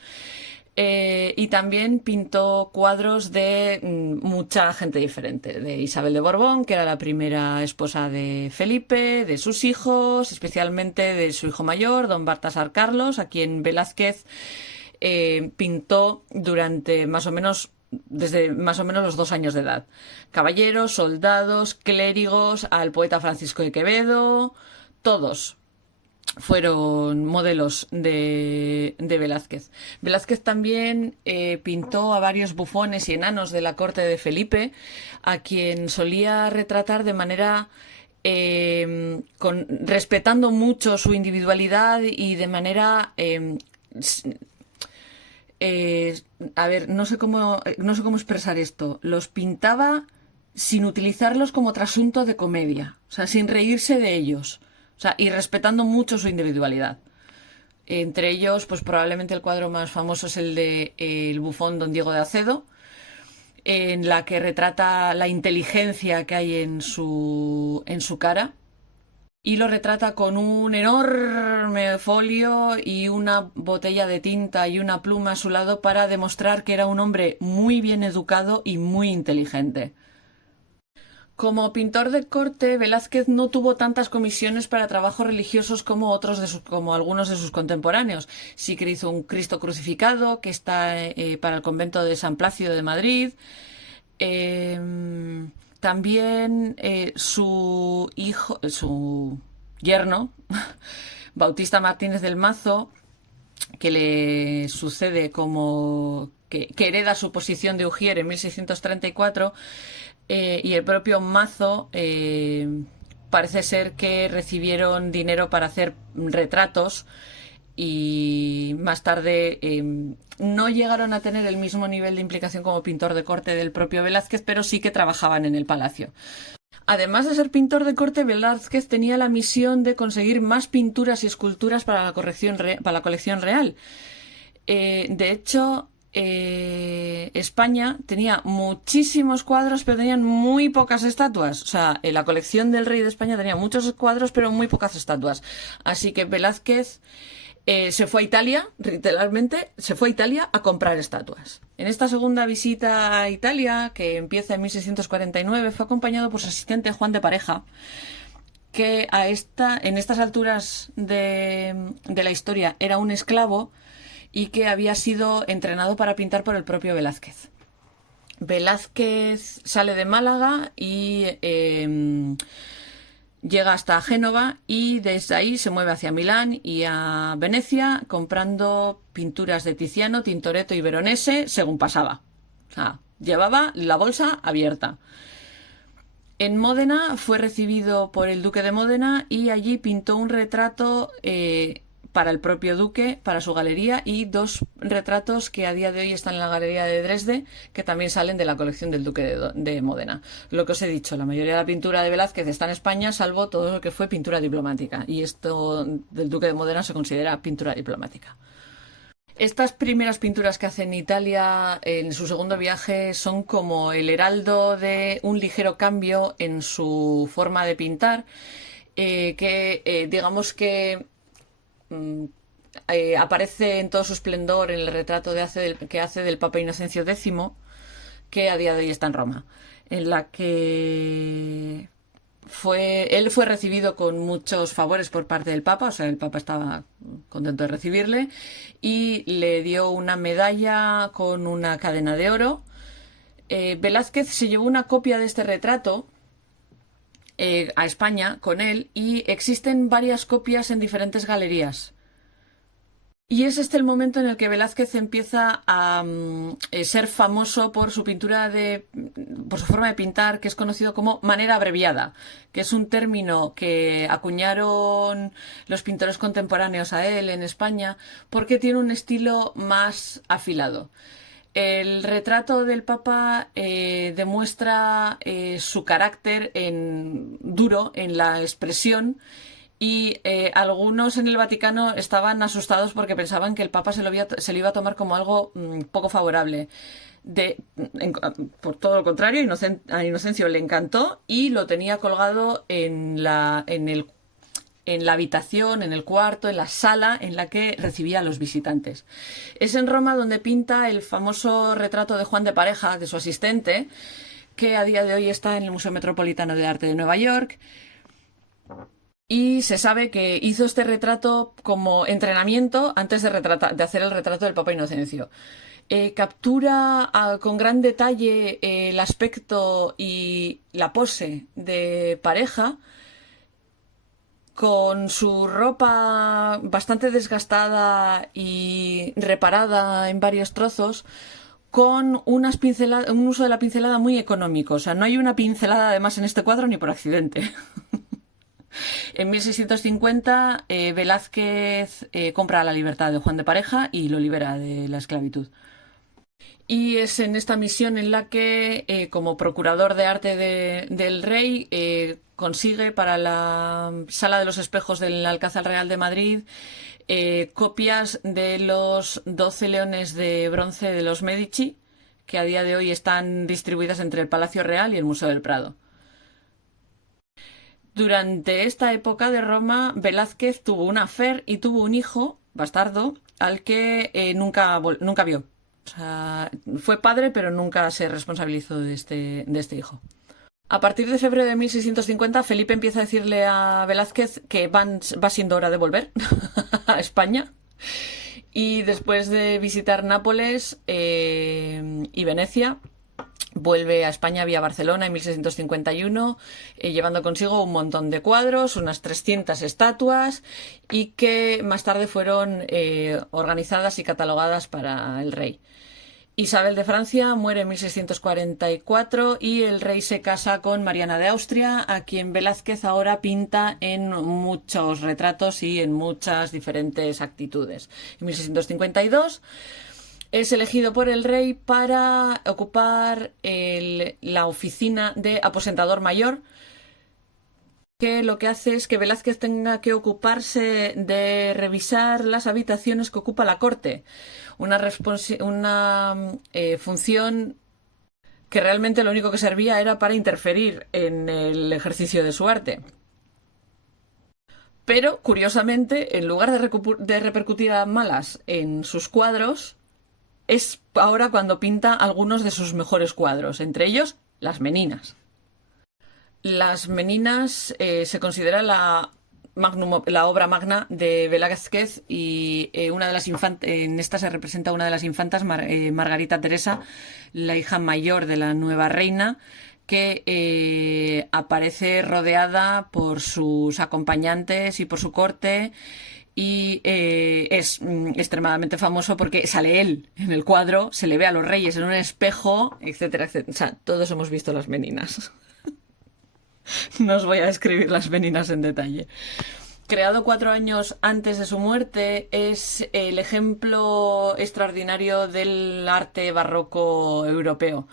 Y también pintó cuadros de mucha gente diferente, de Isabel de Borbón, que era la primera esposa de Felipe, de sus hijos, especialmente de su hijo mayor, don Baltasar Carlos, a quien Velázquez pintó durante desde más o menos los 2 años de edad. Caballeros, soldados, clérigos, al poeta Francisco de Quevedo, todos fueron modelos de Velázquez. Velázquez también pintó a varios bufones y enanos de la corte de Felipe, a quien solía retratar de manera respetando mucho su individualidad y de manera a ver, no sé cómo expresar esto. Los pintaba sin utilizarlos como trasunto de comedia, o sea, sin reírse de ellos, o sea, y respetando mucho su individualidad. Entre ellos, pues probablemente el cuadro más famoso es el de el bufón Don Diego de Acedo, en la que retrata la inteligencia que hay en su cara y lo retrata con un enorme folio y una botella de tinta y una pluma a su lado para demostrar que era un hombre muy bien educado y muy inteligente. Como pintor de corte, Velázquez no tuvo tantas comisiones para trabajos religiosos como algunos de sus contemporáneos. Sí que hizo un Cristo crucificado que está para el convento de San Plácido de Madrid. También su yerno, Bautista Martínez del Mazo, que le sucede que hereda su posición de ujier en 1634, y el propio Mazo parece ser que recibieron dinero para hacer retratos y más tarde no llegaron a tener el mismo nivel de implicación como pintor de corte del propio Velázquez, pero sí que trabajaban en el palacio. Además de ser pintor de corte, Velázquez tenía la misión de conseguir más pinturas y esculturas para la colección real. De hecho, España tenía muchísimos cuadros, pero tenían muy pocas estatuas. O sea, la colección del rey de España tenía muchos cuadros, pero muy pocas estatuas. Así que Velázquez se fue a Italia, literalmente, se fue a Italia a comprar estatuas. En esta segunda visita a Italia, que empieza en 1649, fue acompañado por su asistente Juan de Pareja, que en estas alturas de la historia era un esclavo y que había sido entrenado para pintar por el propio Velázquez. Velázquez sale de Málaga y llega hasta Génova y desde ahí se mueve hacia Milán y a Venecia comprando pinturas de Tiziano, Tintoretto y Veronese según pasaba. O sea, llevaba la bolsa abierta. En Módena fue recibido por el duque de Módena y allí pintó un retrato para el propio duque, para su galería, y 2 retratos que a día de hoy están en la galería de Dresde, que también salen de la colección del duque de Módena. Lo que os he dicho, la mayoría de la pintura de Velázquez está en España, salvo todo lo que fue pintura diplomática, y esto del duque de Módena se considera pintura diplomática. Estas primeras pinturas que hace en Italia en su segundo viaje son como el heraldo de un ligero cambio en su forma de pintar, digamos que aparece en todo su esplendor en el retrato que hace del Papa Inocencio X, que a día de hoy está en Roma, en la que él fue recibido con muchos favores por parte del Papa, o sea, el Papa estaba contento de recibirle y le dio una medalla con una cadena de oro. Velázquez se llevó una copia de este retrato a España con él y existen varias copias en diferentes galerías. Y es este el momento en el que Velázquez empieza a ser famoso por su por su forma de pintar, que es conocido como manera abreviada, que es un término que acuñaron los pintores contemporáneos a él en España, porque tiene un estilo más afilado. El retrato del Papa demuestra su carácter duro en la expresión y algunos en el Vaticano estaban asustados porque pensaban que el Papa se lo iba a tomar como algo poco favorable. Por todo lo contrario, a Inocencio le encantó y lo tenía colgado en el en la habitación, en el cuarto, en la sala en la que recibía a los visitantes. Es en Roma donde pinta el famoso retrato de Juan de Pareja, de su asistente, que a día de hoy está en el Museo Metropolitano de Arte de Nueva York. Y se sabe que hizo este retrato como entrenamiento antes de hacer el retrato del Papa Inocencio. Captura con gran detalle el aspecto y la pose de Pareja, con su ropa bastante desgastada y reparada en varios trozos, con un uso de la pincelada muy económico. O sea, no hay una pincelada además en este cuadro ni por accidente. En 1650, Velázquez compra la libertad de Juan de Pareja y lo libera de la esclavitud. Y es en esta misión en la que, como procurador de arte del rey, consigue para la Sala de los Espejos del Alcázar Real de Madrid copias de los 12 leones de bronce de los Medici, que a día de hoy están distribuidas entre el Palacio Real y el Museo del Prado. Durante esta época de Roma, Velázquez tuvo una affair y tuvo un hijo, bastardo, al que nunca vio. O sea, fue padre, pero nunca se responsabilizó de este hijo. A partir de febrero de 1650, Felipe empieza a decirle a Velázquez que va siendo hora de volver a España. Y después de visitar Nápoles y Venecia, vuelve a España vía Barcelona en 1651, llevando consigo un montón de cuadros, unas 300 estatuas, y que más tarde fueron organizadas y catalogadas para el rey. Isabel de Francia muere en 1644 y el rey se casa con Mariana de Austria, a quien Velázquez ahora pinta en muchos retratos y en muchas diferentes actitudes. En 1652 es elegido por el rey para ocupar la oficina de aposentador mayor, que lo que hace es que Velázquez tenga que ocuparse de revisar las habitaciones que ocupa la corte. Una función que realmente lo único que servía era para interferir en el ejercicio de su arte. Pero, curiosamente, en lugar de repercutir a malas en sus cuadros, es ahora cuando pinta algunos de sus mejores cuadros, entre ellos Las Meninas. Las Meninas se considera la obra magna de Velázquez y en esta se representa una de las infantas, Margarita Teresa, la hija mayor de la nueva reina, que aparece rodeada por sus acompañantes y por su corte. Y es extremadamente famoso porque sale él en el cuadro, se le ve a los reyes en un espejo, etcétera, etcétera. O sea, todos hemos visto Las Meninas. No os voy a describir Las Meninas en detalle. Creado 4 años antes de su muerte, es el ejemplo extraordinario del arte barroco europeo.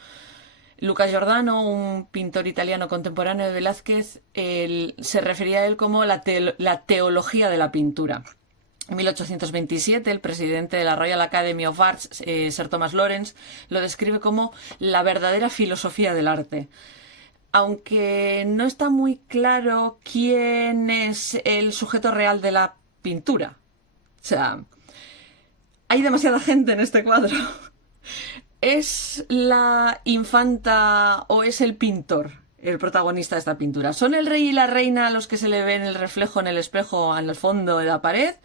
Luca Giordano, un pintor italiano contemporáneo de Velázquez, se refería a él como la teología de la pintura. En 1827, el presidente de la Royal Academy of Arts, Sir Thomas Lawrence, lo describe como la verdadera filosofía del arte. Aunque no está muy claro quién es el sujeto real de la pintura. O sea, hay demasiada gente en este cuadro. ¿Es la infanta o es el pintor el protagonista de esta pintura? ¿Son el rey y la reina los que se le ven el reflejo en el espejo en el fondo de la pared?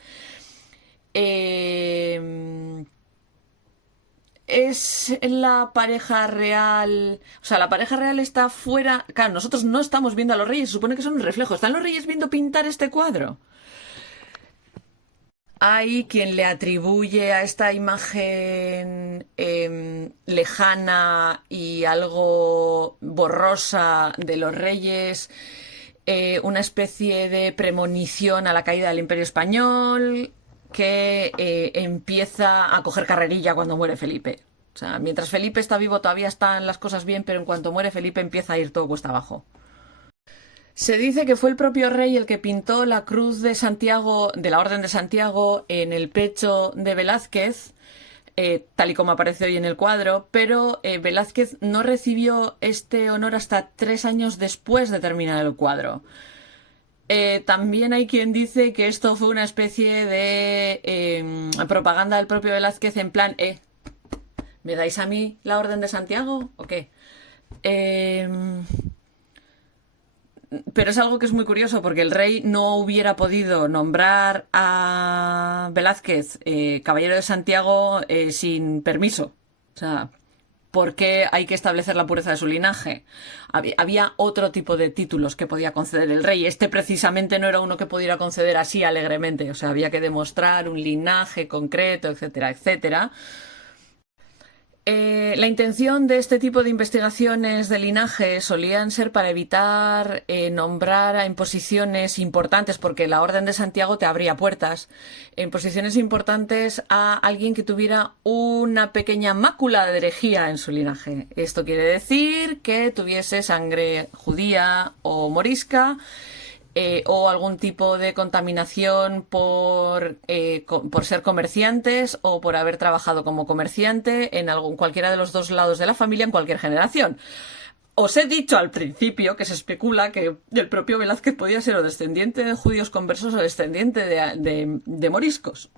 ¿Es la pareja real? O sea, la pareja real está fuera. Claro, nosotros no estamos viendo a los reyes, se supone que son un reflejo. ¿Están los reyes viendo pintar este cuadro? Hay quien le atribuye a esta imagen lejana y algo borrosa de los reyes una especie de premonición a la caída del Imperio Español, que empieza a coger carrerilla cuando muere Felipe. O sea, mientras Felipe está vivo todavía están las cosas bien, pero en cuanto muere Felipe empieza a ir todo cuesta abajo. Se dice que fue el propio rey el que pintó la cruz de Santiago, de la Orden de Santiago, en el pecho de Velázquez, tal y como aparece hoy en el cuadro, pero Velázquez no recibió este honor hasta 3 años después de terminar el cuadro. También hay quien dice que esto fue una especie de propaganda del propio Velázquez en plan, ¿me dais a mí la Orden de Santiago o qué? Pero es algo que es muy curioso porque el rey no hubiera podido nombrar a Velázquez caballero de Santiago sin permiso. O sea, ¿por qué hay que establecer la pureza de su linaje? Había otro tipo de títulos que podía conceder el rey. Este precisamente no era uno que pudiera conceder así alegremente. O sea, había que demostrar un linaje concreto, etcétera, etcétera. La intención de este tipo de investigaciones de linaje solían ser para evitar nombrar en posiciones importantes, porque la Orden de Santiago te abría puertas, en posiciones importantes a alguien que tuviera una pequeña mácula de herejía en su linaje. Esto quiere decir que tuviese sangre judía o morisca, o algún tipo de contaminación por ser comerciantes o por haber trabajado como comerciante en cualquiera de los dos lados de la familia en cualquier generación. Os he dicho al principio que se especula que el propio Velázquez podía ser o descendiente de judíos conversos o descendiente de moriscos,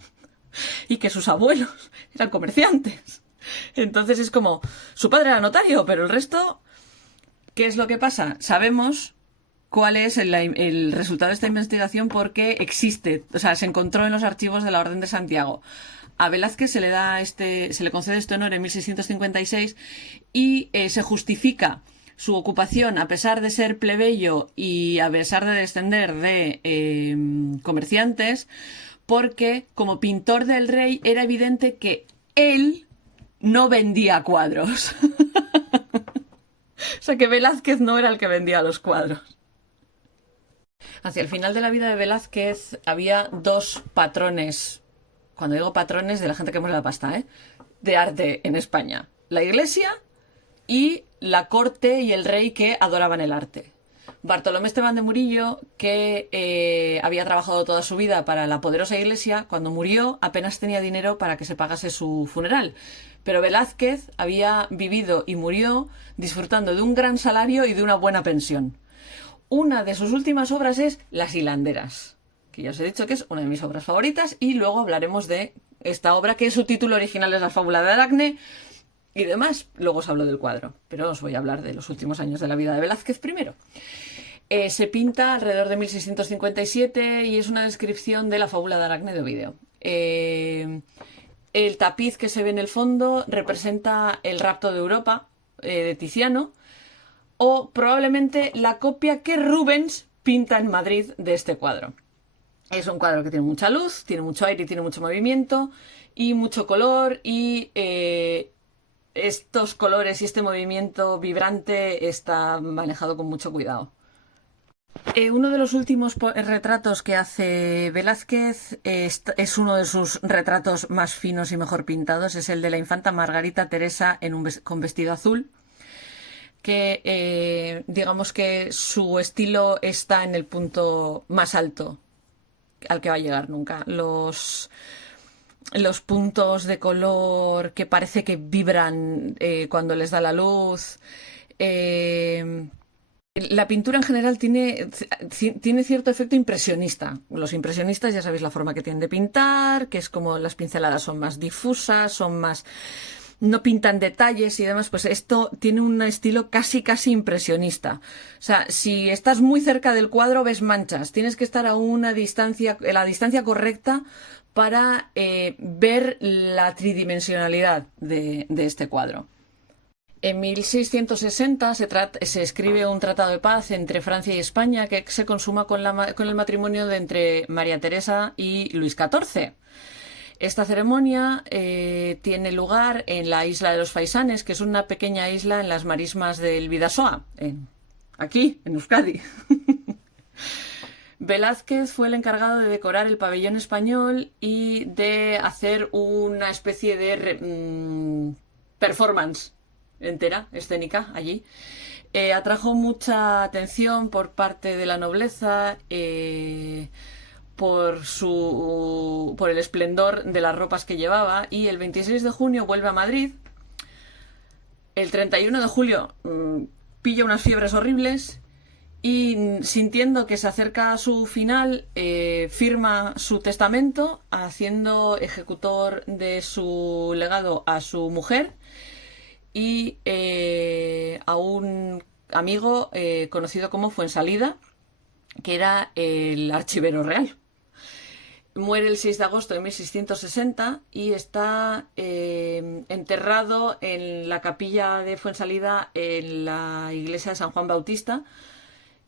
y que sus abuelos eran comerciantes. Entonces es como, su padre era notario, pero el resto, ¿qué es lo que pasa? Sabemos cuál es el resultado de esta investigación porque existe, o sea, se encontró en los archivos de la Orden de Santiago. A Velázquez se le concede este honor en 1656 y se justifica su ocupación, a pesar de ser plebeyo y a pesar de descender de comerciantes, porque como pintor del rey era evidente que él no vendía cuadros. O sea, que Velázquez no era el que vendía los cuadros. Hacia el final de la vida de Velázquez había dos patrones, cuando digo patrones, de la gente que muere la pasta, de arte en España. La Iglesia y la corte y el rey que adoraban el arte. Bartolomé Esteban de Murillo, que había trabajado toda su vida para la poderosa Iglesia, cuando murió apenas tenía dinero para que se pagase su funeral. Pero Velázquez había vivido y murió disfrutando de un gran salario y de una buena pensión. Una de sus últimas obras es Las hilanderas, que ya os he dicho que es una de mis obras favoritas, y luego hablaremos de esta obra, que su título original es La fábula de Aracne y demás. Luego os hablo del cuadro, pero os voy a hablar de los últimos años de la vida de Velázquez primero. Se pinta alrededor de 1657 y es una descripción de La fábula de Aracne de Ovidio. El tapiz que se ve en el fondo representa el rapto de Europa de Tiziano, o probablemente la copia que Rubens pinta en Madrid de este cuadro. Es un cuadro que tiene mucha luz, tiene mucho aire y tiene mucho movimiento y mucho color, y estos colores y este movimiento vibrante está manejado con mucho cuidado. Uno de los últimos retratos que hace Velázquez es uno de sus retratos más finos y mejor pintados, es el de la infanta Margarita Teresa con vestido azul, que digamos que su estilo está en el punto más alto al que va a llegar nunca. Los puntos de color que parece que vibran cuando les da la luz. La pintura en general tiene cierto efecto impresionista. Los impresionistas ya sabéis la forma que tienen de pintar, que es como las pinceladas son más difusas, no pintan detalles y demás. Pues esto tiene un estilo casi impresionista. O sea, si estás muy cerca del cuadro ves manchas. Tienes que estar a la distancia correcta para ver la tridimensionalidad de este cuadro. En 1660 se escribe un tratado de paz entre Francia y España que se consuma con el matrimonio entre María Teresa y Luis XIV. Esta ceremonia tiene lugar en la isla de los Faisanes, que es una pequeña isla en las marismas del Bidasoa, aquí, en Euskadi. Velázquez fue el encargado de decorar el pabellón español y de hacer una especie de performance entera, escénica, allí. Atrajo mucha atención por parte de la nobleza, por el esplendor de las ropas que llevaba, y el 26 de junio vuelve a Madrid. El 31 de julio pilla unas fiebres horribles Y sintiendo que se acerca a su final, firma su testamento, haciendo ejecutor de su legado a su mujer y a un amigo conocido como Fuensalida, que era el archivero real. Muere el 6 de agosto de 1660 y está enterrado en la capilla de Fuensalida en la iglesia de San Juan Bautista,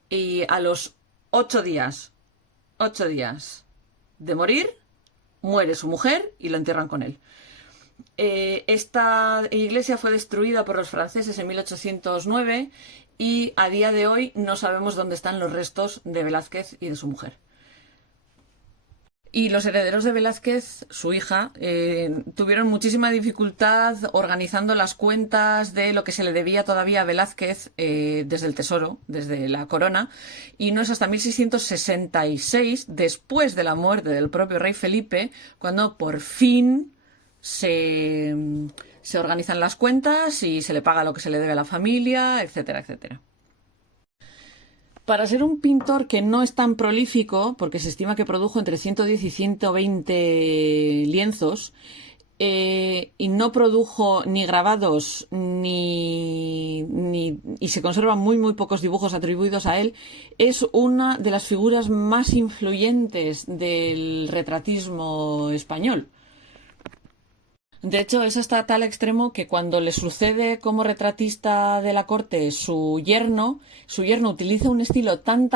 y a los 8 días de morir, muere su mujer y la entierran con él. Esta iglesia fue destruida por los franceses en 1809 y a día de hoy no sabemos dónde están los restos de Velázquez y de su mujer. Y los herederos de Velázquez, su hija, tuvieron muchísima dificultad organizando las cuentas de lo que se le debía todavía a Velázquez desde el tesoro, desde la corona, y no es hasta 1666, después de la muerte del propio rey Felipe, cuando por fin se organizan las cuentas y se le paga lo que se le debe a la familia, etcétera, etcétera. Para ser un pintor que no es tan prolífico, porque se estima que produjo entre 110 y 120 lienzos, y no produjo ni grabados y se conservan muy muy pocos dibujos atribuidos a él, es una de las figuras más influyentes del retratismo español. De hecho, es hasta tal extremo que cuando le sucede como retratista de la corte su yerno utiliza un estilo tan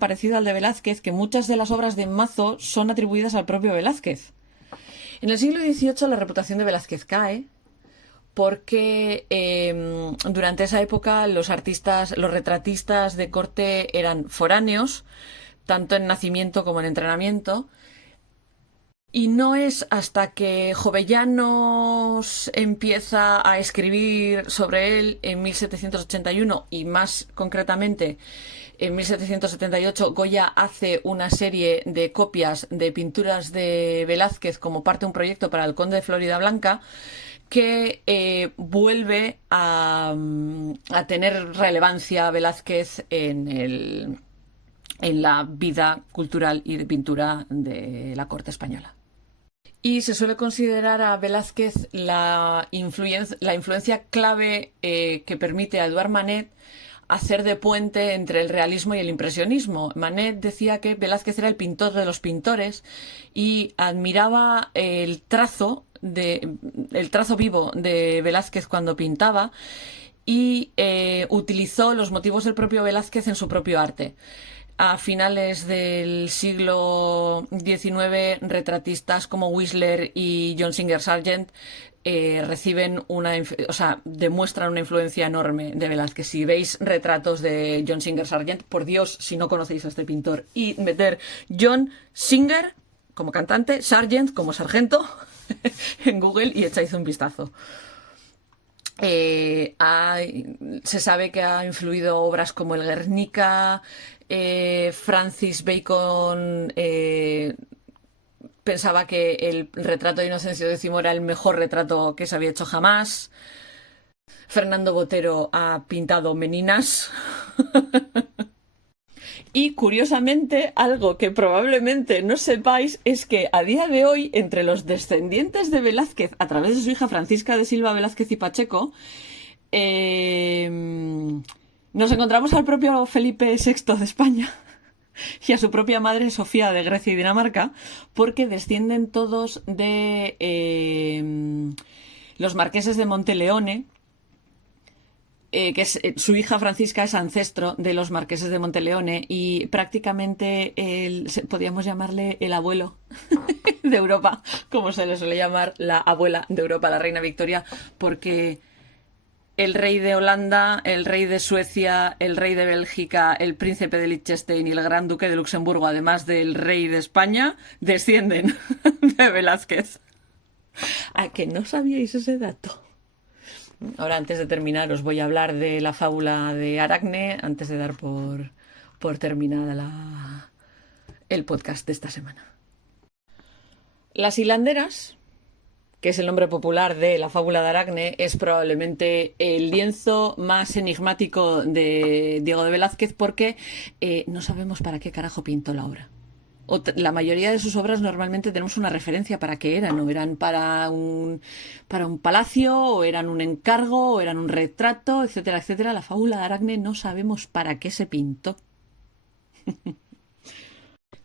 parecido al de Velázquez que muchas de las obras de Mazo son atribuidas al propio Velázquez. En el siglo XVIII la reputación de Velázquez cae porque durante esa época los retratistas de corte eran foráneos, tanto en nacimiento como en entrenamiento. Y no es hasta que Jovellanos empieza a escribir sobre él en 1781 y más concretamente en 1778 Goya hace una serie de copias de pinturas de Velázquez como parte de un proyecto para el Conde de Floridablanca que vuelve a tener relevancia Velázquez en la vida cultural y de pintura de la corte española. Y se suele considerar a Velázquez la influencia clave que permite a Eduard Manet hacer de puente entre el realismo y el impresionismo. Manet decía que Velázquez era el pintor de los pintores y admiraba el trazo vivo de Velázquez cuando pintaba y utilizó los motivos del propio Velázquez en su propio arte. A finales del siglo XIX, retratistas como Whistler y John Singer Sargent demuestran una influencia enorme de Velázquez. Si veis retratos de John Singer Sargent, por Dios, si no conocéis a este pintor, y meter John Singer como cantante, Sargent como sargento en Google y echáis un vistazo. Se sabe que ha influido obras como el Guernica. Francis Bacon pensaba que el retrato de Inocencio X era el mejor retrato que se había hecho jamás. Fernando Botero ha pintado meninas. Y curiosamente, algo que probablemente no sepáis es que a día de hoy, entre los descendientes de Velázquez, a través de su hija Francisca de Silva Velázquez y Pacheco, nos encontramos al propio Felipe VI de España y a su propia madre Sofía de Grecia y Dinamarca, porque descienden todos de los marqueses de Monteleone, que su hija Francisca es ancestro de los marqueses de Monteleone y prácticamente podríamos llamarle el abuelo de Europa, como se le suele llamar la abuela de Europa, la reina Victoria, porque el rey de Holanda, el rey de Suecia, el rey de Bélgica, el príncipe de Liechtenstein y el gran duque de Luxemburgo, además del rey de España, descienden de Velázquez. ¿A que no sabíais ese dato? Ahora, antes de terminar, os voy a hablar de la fábula de Aracne, antes de dar por terminada el podcast de esta semana. Las hilanderas, que es el nombre popular de la fábula de Aracne, es probablemente el lienzo más enigmático de Diego de Velázquez porque no sabemos para qué carajo pintó la obra. La mayoría de sus obras normalmente tenemos una referencia para qué eran, o eran para un palacio, o eran un encargo, o eran un retrato, etcétera, etcétera. La fábula de Aracne no sabemos para qué se pintó.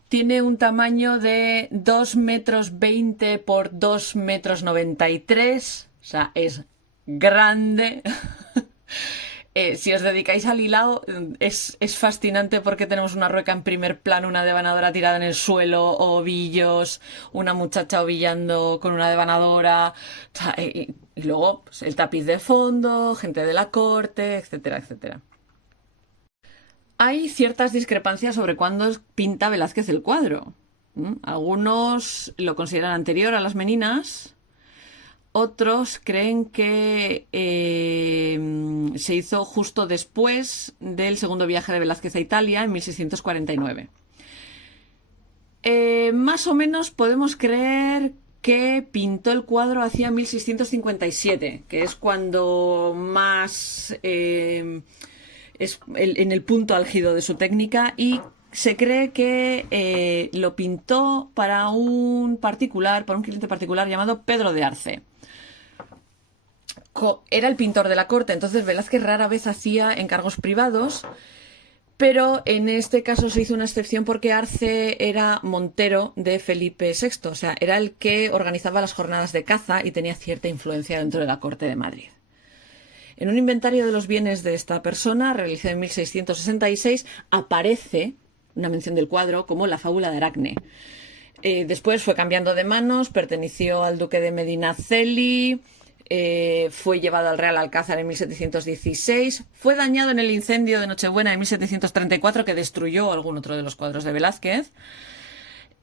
Tiene un tamaño de 2,20 m por 2,93 m, o sea, es grande. Si os dedicáis al hilado, es fascinante porque tenemos una rueca en primer plano, una devanadora tirada en el suelo, ovillos, una muchacha ovillando con una devanadora, y luego pues, el tapiz de fondo, gente de la corte, etcétera, etcétera. Hay ciertas discrepancias sobre cuándo pinta Velázquez el cuadro. Algunos lo consideran anterior a las Meninas. Otros creen que se hizo justo después del segundo viaje de Velázquez a Italia, en 1649. Más o menos podemos creer que pintó el cuadro hacia 1657, que es cuando más es en el punto álgido de su técnica, y se cree que lo pintó para un cliente particular llamado Pedro de Arce. Era el pintor de la corte, entonces Velázquez rara vez hacía encargos privados, pero en este caso se hizo una excepción porque Arce era montero de Felipe VI, o sea, era el que organizaba las jornadas de caza y tenía cierta influencia dentro de la corte de Madrid. En un inventario de los bienes de esta persona, realizado en 1666, aparece una mención del cuadro como la fábula de Aracne. Después fue cambiando de manos, perteneció al duque de Medinaceli, fue llevado al Real Alcázar en 1716, fue dañado en el incendio de Nochebuena en 1734 que destruyó algún otro de los cuadros de Velázquez.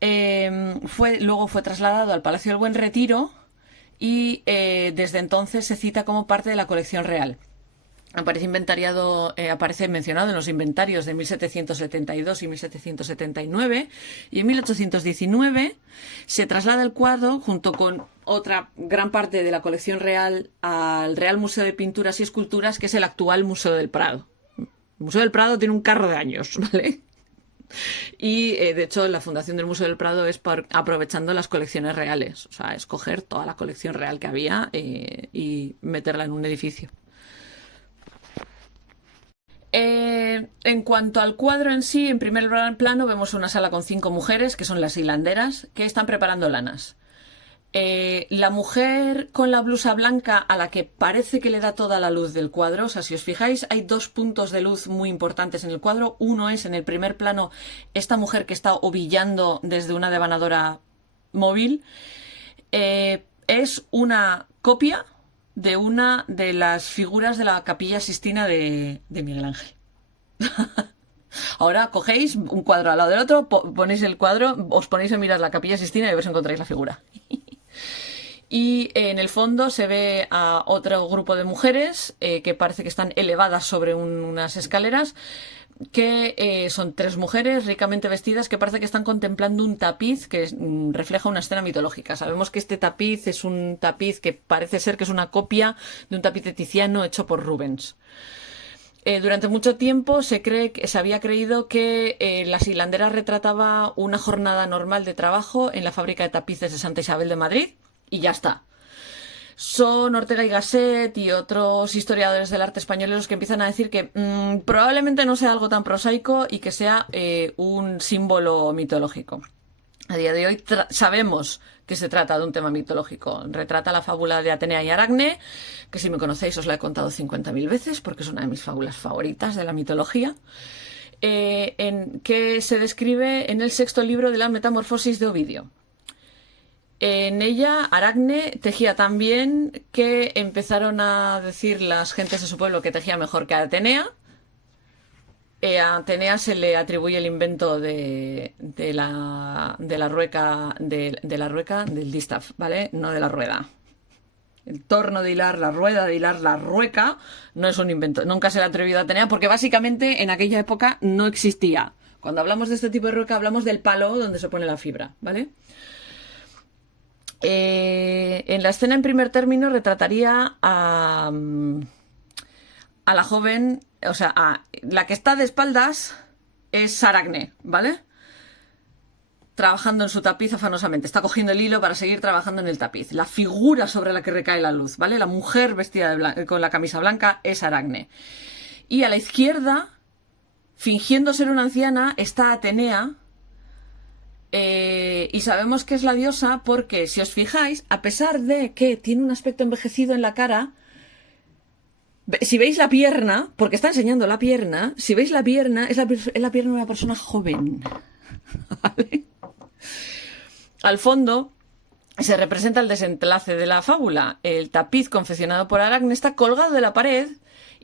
Luego fue trasladado al Palacio del Buen Retiro y desde entonces se cita como parte de la colección real. Aparece mencionado en los inventarios de 1772 y 1779, y en 1819 se traslada el cuadro junto con otra gran parte de la colección real al Real Museo de Pinturas y Esculturas, que es el actual Museo del Prado. El Museo del Prado tiene un carro de años, ¿vale? Y de hecho la fundación del Museo del Prado es aprovechando las colecciones reales, o sea, escoger toda la colección real que había y meterla en un edificio. En cuanto al cuadro en sí, en primer plano vemos una sala con 5 mujeres, que son las hilanderas, que están preparando lanas. La mujer con la blusa blanca, a la que parece que le da toda la luz del cuadro, o sea, si os fijáis, hay 2 puntos de luz muy importantes en el cuadro. Uno es, en el primer plano, esta mujer que está ovillando desde una devanadora móvil. Es una copia de una de las figuras de la Capilla Sixtina de Miguel Ángel. Ahora cogéis un cuadro al lado del otro, ponéis el cuadro, os ponéis a mirar la Capilla Sixtina y a ver si encontráis la figura. Y en el fondo se ve a otro grupo de mujeres que parece que están elevadas sobre unas escaleras, que son 3 mujeres ricamente vestidas que parece que están contemplando un tapiz que refleja una escena mitológica. Sabemos que este tapiz es un tapiz que parece ser que es una copia de un tapiz de Tiziano hecho por Rubens. Durante mucho tiempo se había creído que Las hilanderas retrataba una jornada normal de trabajo en la fábrica de tapices de Santa Isabel de Madrid, y ya está. Son Ortega y Gasset y otros historiadores del arte español los que empiezan a decir que probablemente no sea algo tan prosaico y que sea un símbolo mitológico. A día de hoy sabemos que se trata de un tema mitológico. Retrata la fábula de Atenea y Aracne, que si me conocéis os la he contado 50.000 veces porque es una de mis fábulas favoritas de la mitología, que se describe en el 6º libro de la Metamorfosis de Ovidio. En ella, Aracne tejía tan bien que empezaron a decir las gentes de su pueblo que tejía mejor que Atenea. A Atenea se le atribuye el invento de la rueca, del distaff, ¿vale? No de la rueda. El torno de hilar, la rueda de hilar, la rueca, no es un invento. Nunca se le ha atribuido a Atenea porque básicamente en aquella época no existía. Cuando hablamos de este tipo de rueca hablamos del palo donde se pone la fibra, ¿vale? en la escena en primer término retrataría a la joven, o sea, a la que está de espaldas es Aracne, ¿vale? Trabajando en su tapiz afanosamente. Está cogiendo el hilo para seguir trabajando en el tapiz. La figura sobre la que recae la luz, ¿vale? La mujer vestida con la camisa blanca es Aracne. Y a la izquierda, fingiendo ser una anciana, está Atenea. Y sabemos que es la diosa porque, si os fijáis, a pesar de que tiene un aspecto envejecido en la cara, si veis la pierna, porque está enseñando la pierna, si veis la pierna, es la pierna de una persona joven. ¿Vale? Al fondo se representa el desenlace de la fábula. El tapiz confeccionado por Aracne está colgado de la pared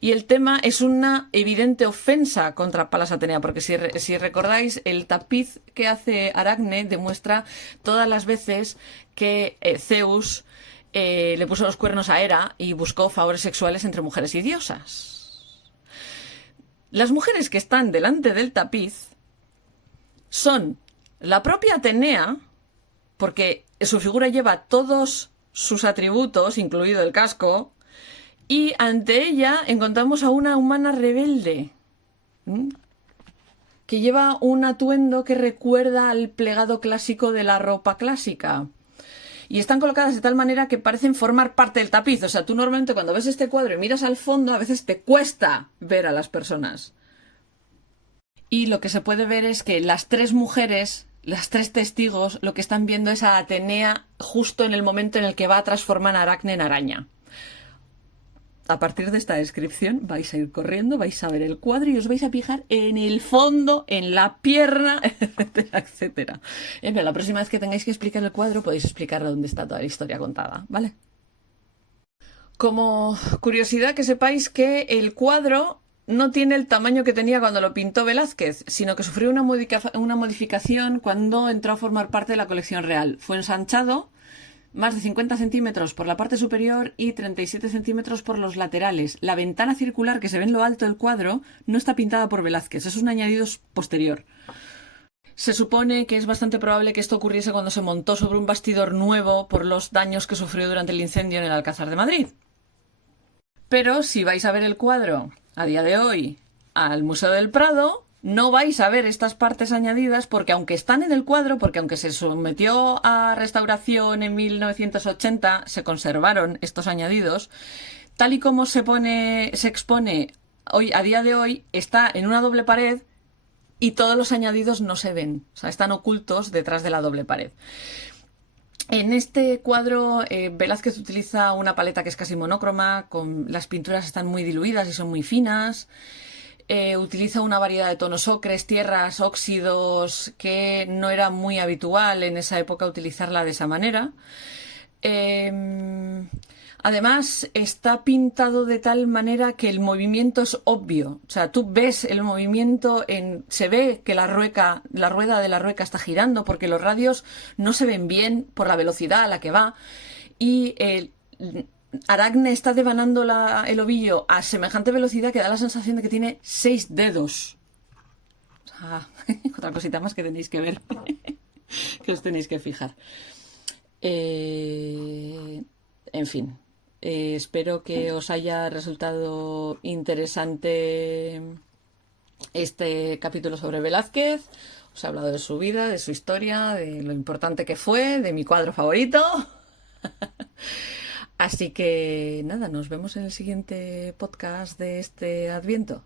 y el tema es una evidente ofensa contra Palas Atenea, porque si recordáis, el tapiz que hace Aracne demuestra todas las veces que Zeus le puso los cuernos a Hera y buscó favores sexuales entre mujeres y diosas. Las mujeres que están delante del tapiz son la propia Atenea, porque su figura lleva todos sus atributos, incluido el casco, y ante ella encontramos a una humana rebelde, que lleva un atuendo que recuerda al plegado clásico de la ropa clásica. Y están colocadas de tal manera que parecen formar parte del tapiz. O sea, tú normalmente cuando ves este cuadro y miras al fondo, a veces te cuesta ver a las personas. Y lo que se puede ver es que las tres mujeres, las tres testigos, lo que están viendo es a Atenea justo en el momento en el que va a transformar a Aracne en araña. A partir de esta descripción vais a ir corriendo, vais a ver el cuadro y os vais a fijar en el fondo, en la pierna, etcétera, etcétera. Pero la próxima vez que tengáis que explicar el cuadro podéis explicar dónde está toda la historia contada, ¿vale? Como curiosidad, que sepáis que el cuadro no tiene el tamaño que tenía cuando lo pintó Velázquez, sino que sufrió una modificación cuando entró a formar parte de la colección real. Fue ensanchado más de 50 centímetros por la parte superior y 37 centímetros por los laterales. La ventana circular que se ve en lo alto del cuadro no está pintada por Velázquez, es un añadido posterior. Se supone que es bastante probable que esto ocurriese cuando se montó sobre un bastidor nuevo por los daños que sufrió durante el incendio en el Alcázar de Madrid. Pero si vais a ver el cuadro a día de hoy al Museo del Prado, no vais a ver estas partes añadidas porque aunque están en el cuadro, porque aunque se sometió a restauración en 1980, se conservaron estos añadidos, tal y como se expone hoy, a día de hoy, está en una doble pared y todos los añadidos no se ven, o sea, están ocultos detrás de la doble pared. En este cuadro, Velázquez utiliza una paleta que es casi monócroma, las pinturas están muy diluidas y son muy finas. Utiliza una variedad de tonos ocres, tierras, óxidos, que no era muy habitual en esa época utilizarla de esa manera. Además, está pintado de tal manera que el movimiento es obvio. O sea, tú ves el movimiento, se ve que la rueda de la rueca está girando porque los radios no se ven bien por la velocidad a la que va. Y Aracne está devanando el ovillo a semejante velocidad que da la sensación de que tiene 6 dedos. Otra cosita más que tenéis que ver, que os tenéis que fijar. En fin, espero que os haya resultado interesante este capítulo sobre Velázquez. Os he hablado de su vida, de su historia, de lo importante que fue, de mi cuadro favorito. Así que nada, nos vemos en el siguiente podcast de este Adviento.